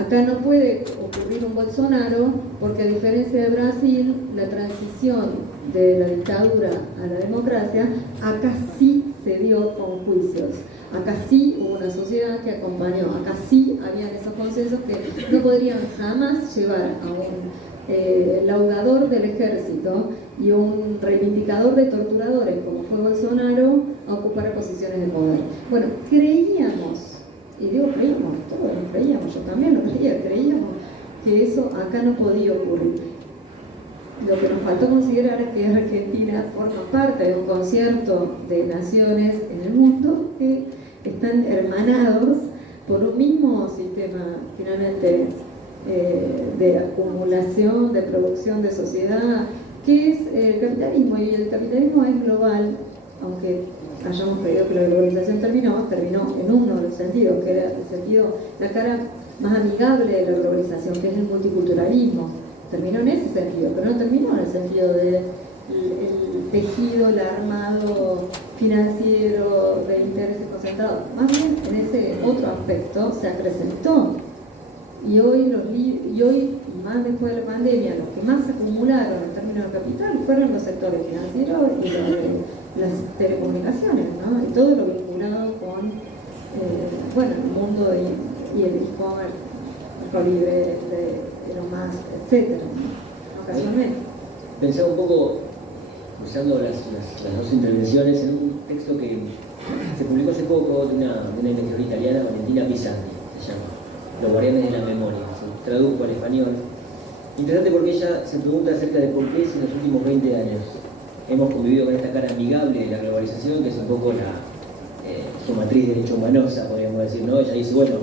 Acá no puede ocurrir un Bolsonaro porque, a diferencia de Brasil, la transición de la dictadura a la democracia, acá sí se dio con juicios. Acá sí hubo una sociedad que acompañó, acá sí habían esos consensos que no podrían jamás llevar a un laudador del ejército y un reivindicador de torturadores como fue Bolsonaro a ocupar posiciones de poder. Bueno, creíamos, y digo creíamos, todos lo creíamos, yo también lo creíamos que eso acá no podía ocurrir. Lo que nos faltó considerar es que Argentina forma parte de un concierto de naciones en el mundo que están hermanados por un mismo sistema, finalmente, de acumulación, de producción de sociedad, que es el capitalismo. Y el capitalismo es global, aunque hayamos creído que la globalización terminó en uno de los sentidos, que era el sentido, la cara más amigable de la globalización, que es el multiculturalismo. Terminó en ese sentido, pero no terminó en el sentido del tejido, el armado financiero de intereses concentrados. Más bien, en ese otro aspecto se acrecentó. Y hoy, más después de la pandemia, los que más se acumularon en términos de capital fueron los sectores financieros y los de las telecomunicaciones, ¿no? Y todo lo vinculado con el mundo y el e-commerce, Mercado Libre, Elon Musk, etcétera, ¿no? Ocasionalmente. Pensaba un poco, usando las dos intervenciones, en un texto que se publicó hace poco de una investigadora italiana, Valentina Pisanti, se llama Los Guardianes de la Memoria, se tradujo al español. Interesante porque ella se pregunta acerca de por qué si en los últimos 20 años hemos convivido con esta cara amigable de la globalización, que es un poco su matriz derecho-humanosa, podríamos decir, ¿no? Ella dice, bueno,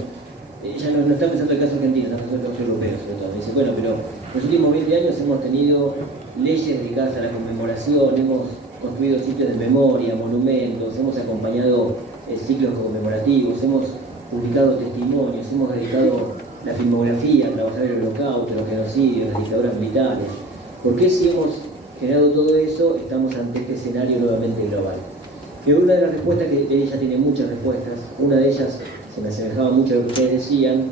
ella no está pensando en el caso argentino, está pensando en el caso europeo, sobre todo. Dice, bueno, pero en los últimos 20 años hemos tenido leyes dedicadas a la conmemoración, hemos construido sitios de memoria, monumentos, hemos acompañado ciclos conmemorativos, hemos publicado testimonios, hemos dedicado la filmografía a trabajar el holocausto, los genocidios, las dictaduras militares. ¿Por qué si hemos generado todo eso, estamos ante este escenario nuevamente global? Y una de las respuestas, que ella tiene muchas respuestas, una de ellas se me asemejaba mucho a lo que ustedes decían,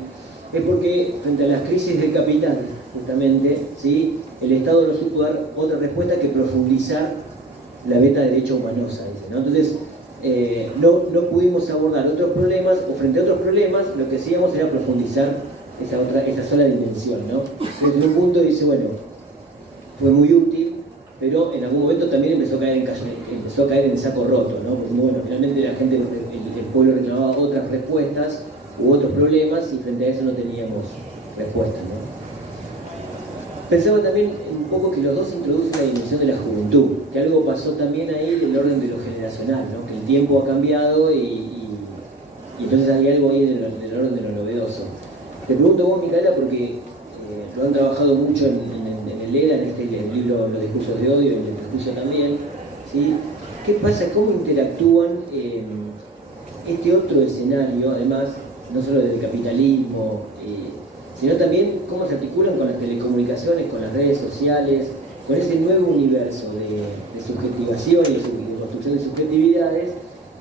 es porque frente a las crisis del capital, justamente, ¿sí?, el Estado no supo dar otra respuesta que profundizar la beta derecho humanosa, dice, ¿no? Entonces, no pudimos abordar otros problemas, o frente a otros problemas, lo que hacíamos era profundizar esa sola dimensión, ¿no? Desde un punto dice, bueno, fue muy útil, pero en algún momento también empezó a caer en saco roto, ¿no? Porque bueno, finalmente la gente, el pueblo reclamaba otras respuestas u otros problemas y frente a eso no teníamos respuestas, ¿no? Pensaba también un poco que los dos introducen la dimensión de la juventud, que algo pasó también ahí del orden de lo generacional, ¿no? Que el tiempo ha cambiado y entonces hay algo ahí del orden de lo novedoso. Te pregunto vos, Micaela, porque lo han trabajado mucho en el ERA, en el libro Los discursos de odio, en el discurso también, ¿sí? ¿Qué pasa? ¿Cómo interactúan este otro escenario, además, no solo del capitalismo, sino también cómo se articulan con las telecomunicaciones, con las redes sociales, con ese nuevo universo de subjetivación y de construcción de subjetividades,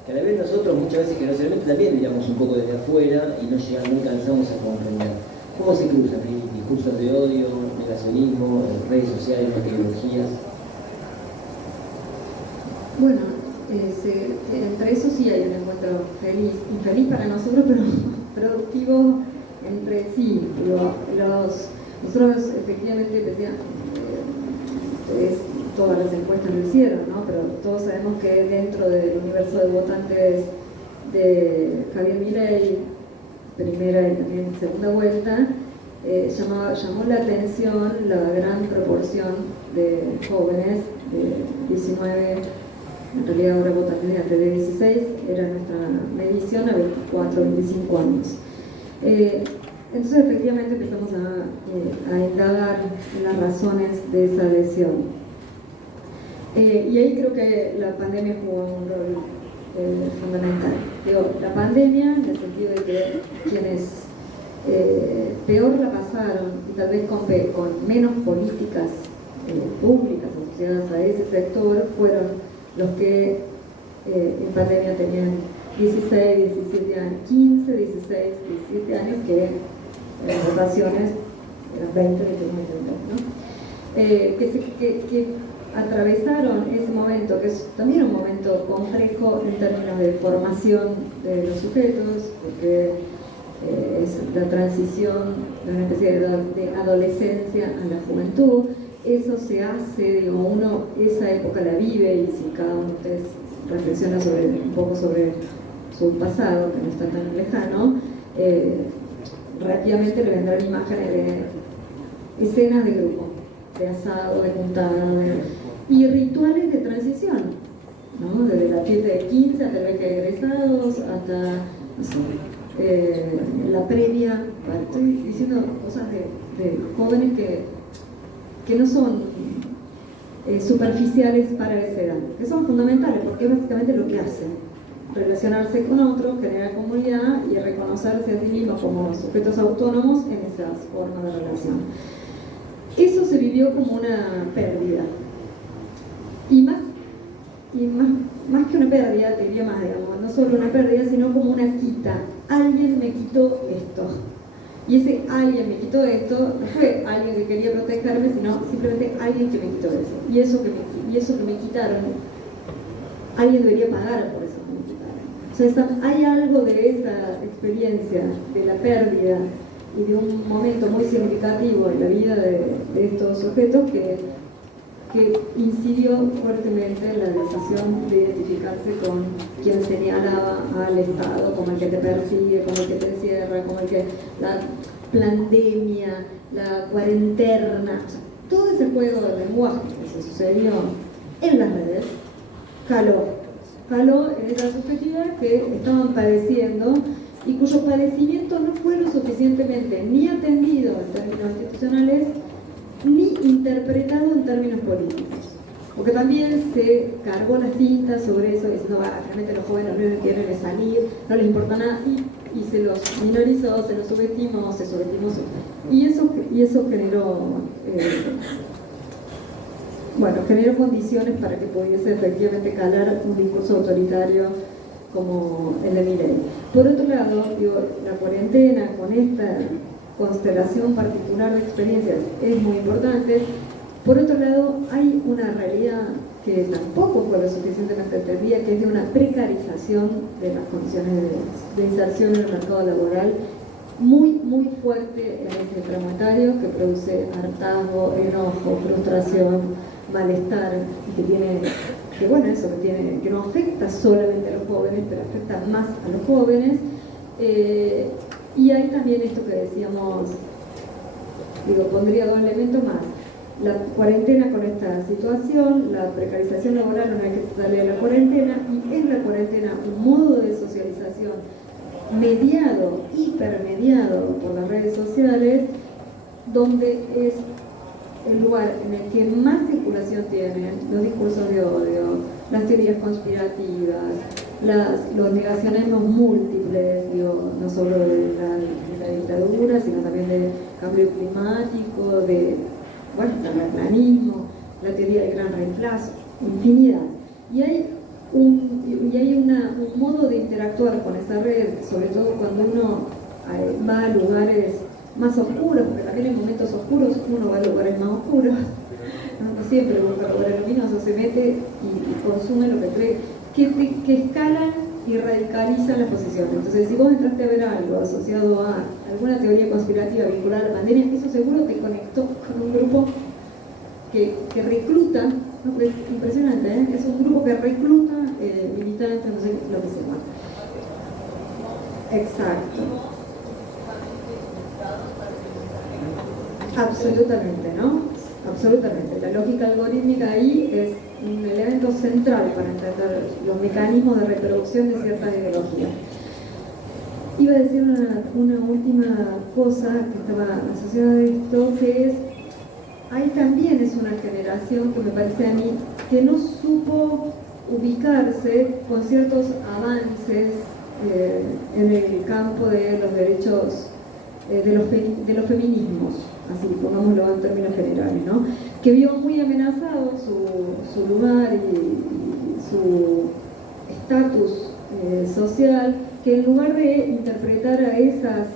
que a la vez nosotros muchas veces generalmente también miramos un poco desde afuera y nunca alcanzamos a comprender. ¿Cómo se cruzan ahí discursos de odio, negacionismo, redes sociales, tecnologías? Bueno, entre eso sí hay un encuentro infeliz para nosotros, pero productivo entre sí. Nosotros efectivamente todas las encuestas lo hicieron, ¿no? Pero todos sabemos que dentro del universo de votantes de Javier Milei, primera y también segunda vuelta, llamó la atención la gran proporción de jóvenes de 19, en realidad ahora votan desde antes de 16, era nuestra medición a 24, 25 años. Entonces efectivamente empezamos a indagar en las razones de esa adhesión. Y ahí creo que la pandemia jugó un rol fundamental. La pandemia, en el sentido de que quienes peor la pasaron y tal vez con menos políticas públicas asociadas a ese sector, fueron los que en pandemia tenían 16, 17 años, 15, 16, 17 años, que en las votaciones eran 20, 21, 30, ¿no? Que atravesaron ese momento, que es también un momento complejo en términos de formación de los sujetos, porque es la transición de una especie de adolescencia a la juventud. Eso se hace, digo, uno esa época la vive, y si cada uno de ustedes reflexiona un poco sobre su pasado, que no está tan lejano, rápidamente le vendrán imágenes de escenas de grupo, de asado, de juntada, y rituales de transición, ¿no? Desde la fiesta de 15 hasta el viaje de egresados, hasta no sé, la previa. Estoy diciendo cosas de jóvenes que no son superficiales para esa edad, que son fundamentales, porque es básicamente lo que hacen: relacionarse con otros, generar comunidad y reconocerse a sí mismos como sujetos autónomos en esas formas de relación. Eso se vivió como una pérdida. Y más que una pérdida, te diría más, digamos, no solo una pérdida, sino como una quita. Alguien me quitó esto. Y ese alguien me quitó esto no fue alguien que quería protegerme, sino simplemente alguien que me quitó eso. Y eso que me quitaron, alguien debería pagar por eso que me quitaron. O sea, hay algo de esa experiencia, de la pérdida y de un momento muy significativo en la vida de estos sujetos que incidió fuertemente en la decisión de identificarse con quien señalaba al Estado como el que te persigue, como el que te encierra, como el que la pandemia, la cuarentena, o sea, todo ese juego de lenguaje que se sucedió en las redes caló en esa subjetividad que estaban padeciendo y cuyo padecimiento no fue lo suficientemente ni atendido en términos institucionales ni interpretado en términos políticos, porque también se cargó las tintas sobre eso, diciendo, realmente los jóvenes lo único que quieren es salir, no les importa nada, y se los minorizó, se los subestimó, y eso generó generó condiciones para que pudiese efectivamente calar un discurso autoritario como el de Milei. Por otro lado, la cuarentena con esta constelación particular de experiencias es muy importante. Por otro lado, hay una realidad que tampoco fue lo suficientemente entendida, que es de una precarización de las condiciones de inserción en el mercado laboral muy, muy fuerte en ese traumario, que produce hartazgo, enojo, frustración, malestar, y que no afecta solamente a los jóvenes, pero afecta más a los jóvenes. Y hay también esto que decíamos, pondría dos elementos más: la cuarentena con esta situación, la precarización laboral una vez que se sale de la cuarentena, y en la cuarentena un modo de socialización hipermediado por las redes sociales, donde es el lugar en el que más circulación tienen los discursos de odio, las teorías conspirativas, los negacionismos múltiples, digo, no solo de la dictadura, sino también del cambio climático, del terraplanismo, la teoría del gran reemplazo, infinidad. Y hay un modo de interactuar con esa red, sobre todo cuando uno va a lugares más oscuros, porque también en momentos oscuros uno va a lugares más oscuros, no siempre busca lugares luminosos, se mete y consume lo que cree, que escalan y radicalizan las posiciones. Entonces, si vos entraste a ver algo asociado a alguna teoría conspirativa vinculada a la pandemia, eso seguro te conectó con un grupo que recluta, ¿no? Pues, impresionante, ¿eh? Es un grupo que recluta militantes, no sé lo que sea. Exacto. Absolutamente, ¿no? Absolutamente. La lógica algorítmica ahí es un elemento central para entender los mecanismos de reproducción de ciertas ideologías. Iba a decir una última cosa que estaba asociada a esto, que es, ahí también es una generación que me parece a mí que no supo ubicarse con ciertos avances en el campo de los derechos, de los feminismos, así pongámoslo en términos generales, ¿no? Que vio muy amenazado su lugar y su estatus social, que en lugar de interpretar a esas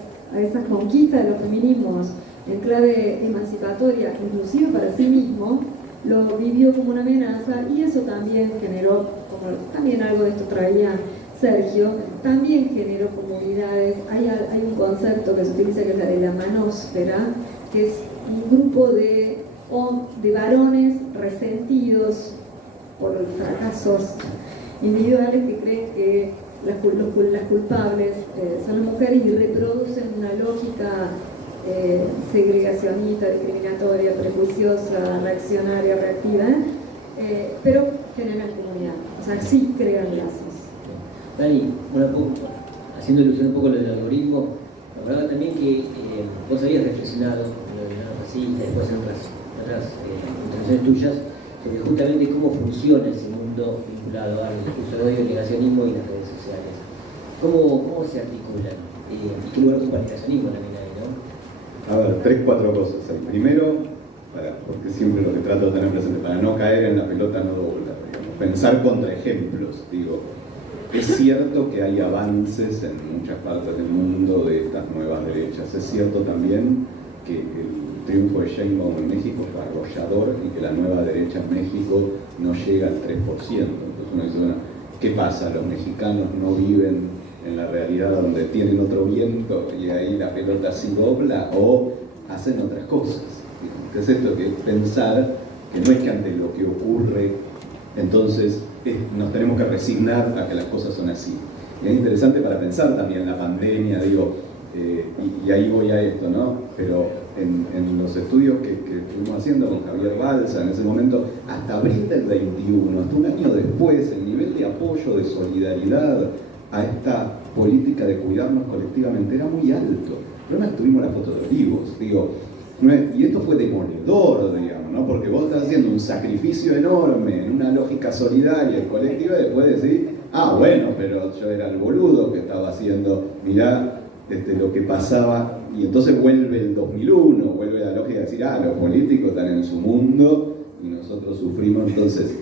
conquistas de los feminismos en clave emancipatoria, inclusive para sí mismo, lo vivió como una amenaza, y eso también generó, como también algo de esto traía Sergio, también generó comunidades. Hay un concepto que se utiliza que es la de la manósfera, que es un grupo de varones resentidos por los fracasos individuales que creen que las culpables son las mujeres y reproducen una lógica segregacionista, discriminatoria, prejuiciosa, reaccionaria, reactiva, pero generan comunidad, o sea, sí crean lazos. Dani, haciendo ilusión un poco lo del algoritmo, la verdad también que vos habías reflexionado en lo de la racista, después en otras intervenciones tuyas, sobre justamente cómo funciona ese mundo vinculado al discurso de odio, el negacionismo y las redes sociales. ¿Cómo se articulan? ¿Y qué lugar ocupa el negacionismo también ahí, no? A ver, 3-4 cosas ahí. Primero, porque siempre lo que trato de tener presente, para no caer en la pelota no dobla, digamos, pensar contra ejemplos, digo. Es cierto que hay avances en muchas partes del mundo de estas nuevas derechas. Es cierto también que el triunfo de Sheinbaum en México fue arrollador y que la nueva derecha en México no llega al 3%. Entonces uno dice, bueno, ¿qué pasa? Los mexicanos no viven en la realidad donde tienen otro viento y ahí la pelota sí dobla, o hacen otras cosas. Es esto que es pensar que no es que ante lo que ocurre, entonces nos tenemos que resignar a que las cosas son así. Y es interesante para pensar también la pandemia, digo, y ahí voy a esto, ¿no? Pero en los estudios que fuimos haciendo con Javier Balsa en ese momento, hasta abril del 21, hasta un año después, el nivel de apoyo, de solidaridad a esta política de cuidarnos colectivamente era muy alto. Pero no estuvimos la foto de Olivos, digo, y esto fue demoledor, digamos, ¿no? Porque vos estás haciendo un sacrificio enorme en una lógica solidaria y colectiva, y después decís, bueno, pero yo era el boludo que estaba haciendo, mirá lo que pasaba, y entonces vuelve el 2001, vuelve la lógica de decir, los políticos están en su mundo y nosotros sufrimos. Entonces,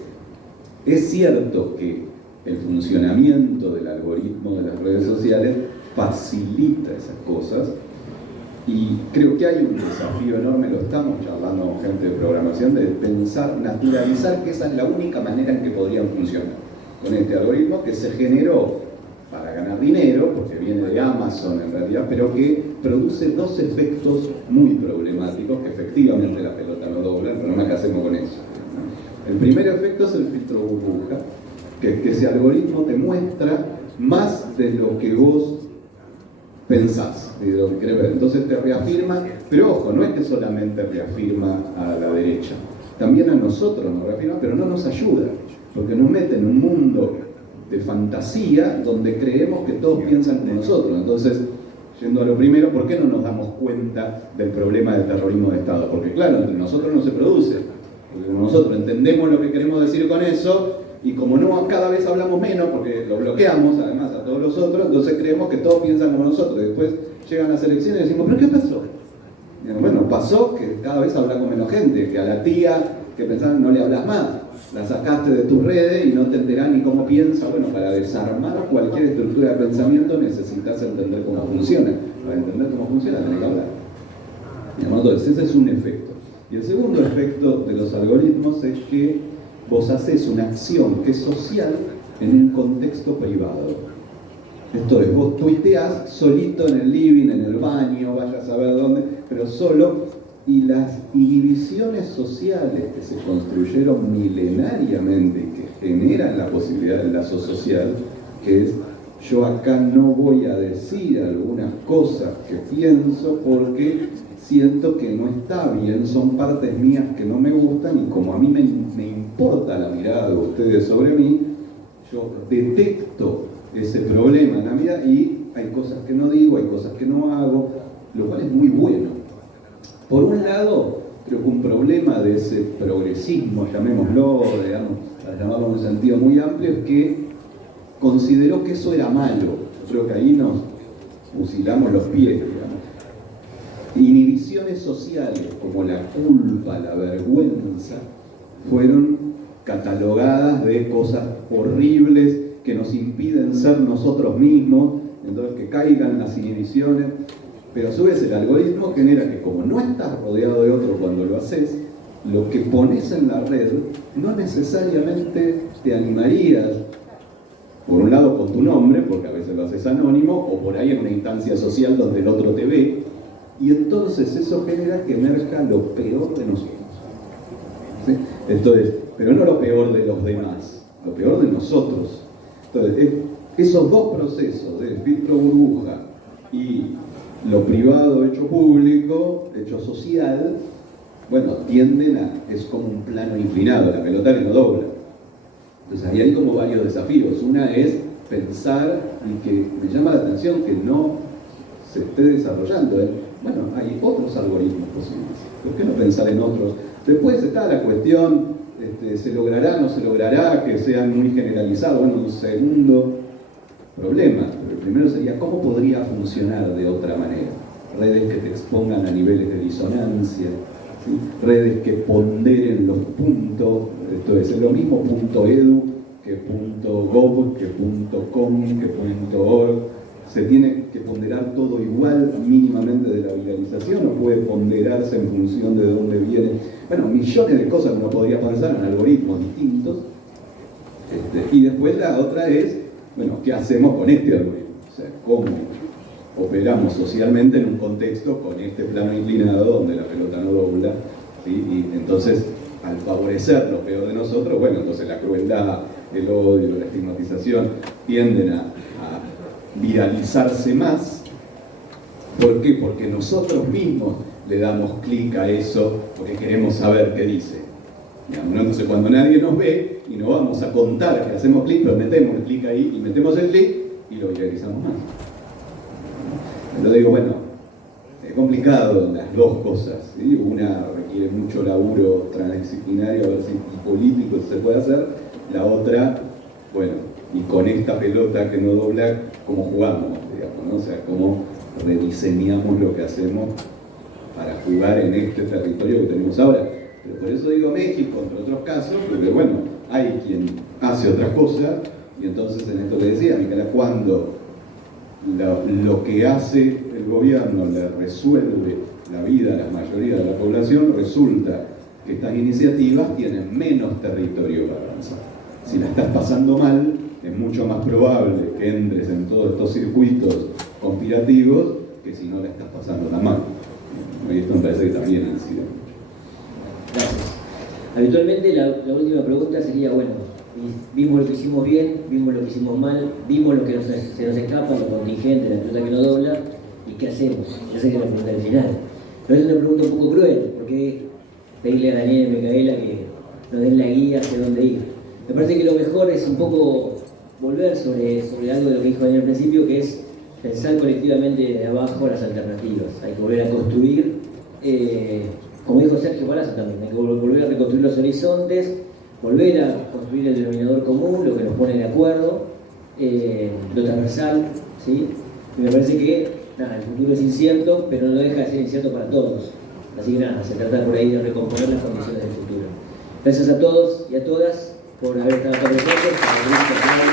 es cierto que el funcionamiento del algoritmo de las redes sociales facilita esas cosas, y creo que hay un desafío enorme, lo estamos charlando con gente de programación, de pensar, naturalizar que esa es la única manera en que podrían funcionar con este algoritmo que se generó para ganar dinero, porque viene de Amazon en realidad, pero que produce dos efectos muy problemáticos, que efectivamente la pelota no dobla, el problema que hacemos con eso, ¿no? El primer efecto es el filtro burbuja, que ese algoritmo te muestra más de lo que vos pensás, de lo que querés ver. Entonces te reafirma, pero ojo, no es que solamente reafirma a la derecha, también a nosotros nos reafirma, pero no nos ayuda, porque nos mete en un mundo de fantasía donde creemos que todos piensan como nosotros. Entonces, yendo a lo primero, ¿por qué no nos damos cuenta del problema del terrorismo de Estado? Porque claro, entre nosotros no se produce, porque como nosotros entendemos lo que queremos decir con eso, Y como no cada vez hablamos menos, porque lo bloqueamos además a todos los otros, entonces creemos que todos piensan como nosotros. Y después llegan las elecciones y decimos, ¿pero qué pasó? Y bueno, pasó que cada vez hablamos menos gente, que a la tía que pensaban no le hablas más, la sacaste de tus redes y no te enterás ni cómo piensa. Bueno, para desarmar cualquier estructura de pensamiento necesitas entender cómo funciona. Para entender cómo funciona tenés que hablar. Entonces, ese es un efecto. Y el segundo efecto de los algoritmos es que vos haces una acción que es social en un contexto privado. Esto es, vos tuiteás solito en el living, en el baño, vaya a saber dónde, pero solo, y las inhibiciones sociales que se construyeron milenariamente y que generan la posibilidad del lazo social, que es, yo acá no voy a decir algunas cosas que pienso porque siento que no está bien, son partes mías que no me gustan y como a mí me importa la mirada de ustedes sobre mí, yo detecto ese problema en la vida y hay cosas que no digo, hay cosas que no hago, lo cual es muy bueno. Por un lado, creo que un problema de ese progresismo, llamémoslo, digamos, para llamarlo en un sentido muy amplio, es que consideró que eso era malo. Yo creo que ahí nos fusilamos los pies, digamos. Inhibiciones sociales como la culpa, la vergüenza, fueron catalogadas de cosas horribles que nos impiden ser nosotros mismos, entonces que caigan las inhibiciones, pero a su vez el algoritmo genera que como no estás rodeado de otro cuando lo haces, lo que pones en la red no necesariamente te animarías, por un lado con tu nombre, porque a veces lo haces anónimo, o por ahí en una instancia social donde el otro te ve, y entonces eso genera que emerja lo peor de nosotros. ¿Sí? Entonces, pero no lo peor de los demás, lo peor de nosotros. Entonces, esos dos procesos de filtro burbuja y lo privado hecho público, hecho social, bueno, tienden a, es como un plano inclinado, la pelota que no dobla. Entonces ahí hay como varios desafíos. Una es pensar, y que me llama la atención que no se esté desarrollando, bueno, hay otros algoritmos posibles, ¿por qué no pensar en otros? Después está la cuestión, ¿se logrará, no se logrará, que sean muy generalizados? Bueno, un segundo problema, pero el primero sería ¿cómo podría funcionar de otra manera? Redes que te expongan a niveles de disonancia, ¿sí? Redes que ponderen los puntos, esto es lo mismo .edu que .gov, que .com, que .org, se tiene que ponderar todo igual mínimamente de la viralización, o puede ponderarse en función de dónde viene. Bueno, millones de cosas que uno podría pensar en algoritmos distintos. Y después la otra es, bueno, ¿qué hacemos con este algoritmo? O sea, ¿cómo operamos socialmente en un contexto con este plano inclinado donde la pelota no dobla? ¿Sí? Y entonces, al favorecer lo peor de nosotros, bueno, entonces la crueldad, el odio, la estigmatización tienden a viralizarse más. ¿Por qué? Porque nosotros mismos le damos clic a eso porque queremos saber qué dice. Digamos, ¿no? Entonces cuando nadie nos ve y no vamos a contar que hacemos clic, pero metemos el clic ahí y metemos el clic y lo viralizamos más. Entonces digo, bueno, es complicado las dos cosas, ¿sí? Una requiere mucho laburo transdisciplinario, a ver si y político se puede hacer, la otra, bueno, y con esta pelota que no dobla, ¿cómo jugamos? Digamos, ¿no? O sea, ¿cómo rediseñamos lo que hacemos para jugar en este territorio que tenemos ahora? Pero por eso digo México, entre otros casos, porque bueno, hay quien hace otras cosas, y entonces en esto que decía, Micaela, cuando lo que hace el gobierno le resuelve la vida a la mayoría de la población, resulta que estas iniciativas tienen menos territorio para avanzar. Si la estás pasando mal, es mucho más probable que entres en todos estos circuitos conspirativos que si no la estás pasando tan mal. Y esto me parece que también ha sido. Gracias. Habitualmente la última pregunta sería, bueno, vimos lo que hicimos bien, vimos lo que hicimos mal, vimos lo que se nos escapa, lo contingente, la pelota que no dobla, ¿y qué hacemos? Esa es la pregunta del final. Pero es una pregunta un poco cruel, porque pedirle a Daniel y Micaela que nos den la guía hacia dónde ir. Me parece que lo mejor es un poco volver sobre algo de lo que dijo Daniel al principio, que es pensar colectivamente de abajo las alternativas. Hay que volver a construir, como dijo Sergio Palazzo también, hay que volver a reconstruir los horizontes, volver a construir el denominador común, lo que nos pone de acuerdo, lo transversal, ¿sí? Y me parece que nada, el futuro es incierto, pero no deja de ser incierto para todos. Así que nada, se trata por ahí de recomponer las condiciones del futuro. Gracias a todos y a todas por haber estado con nosotros.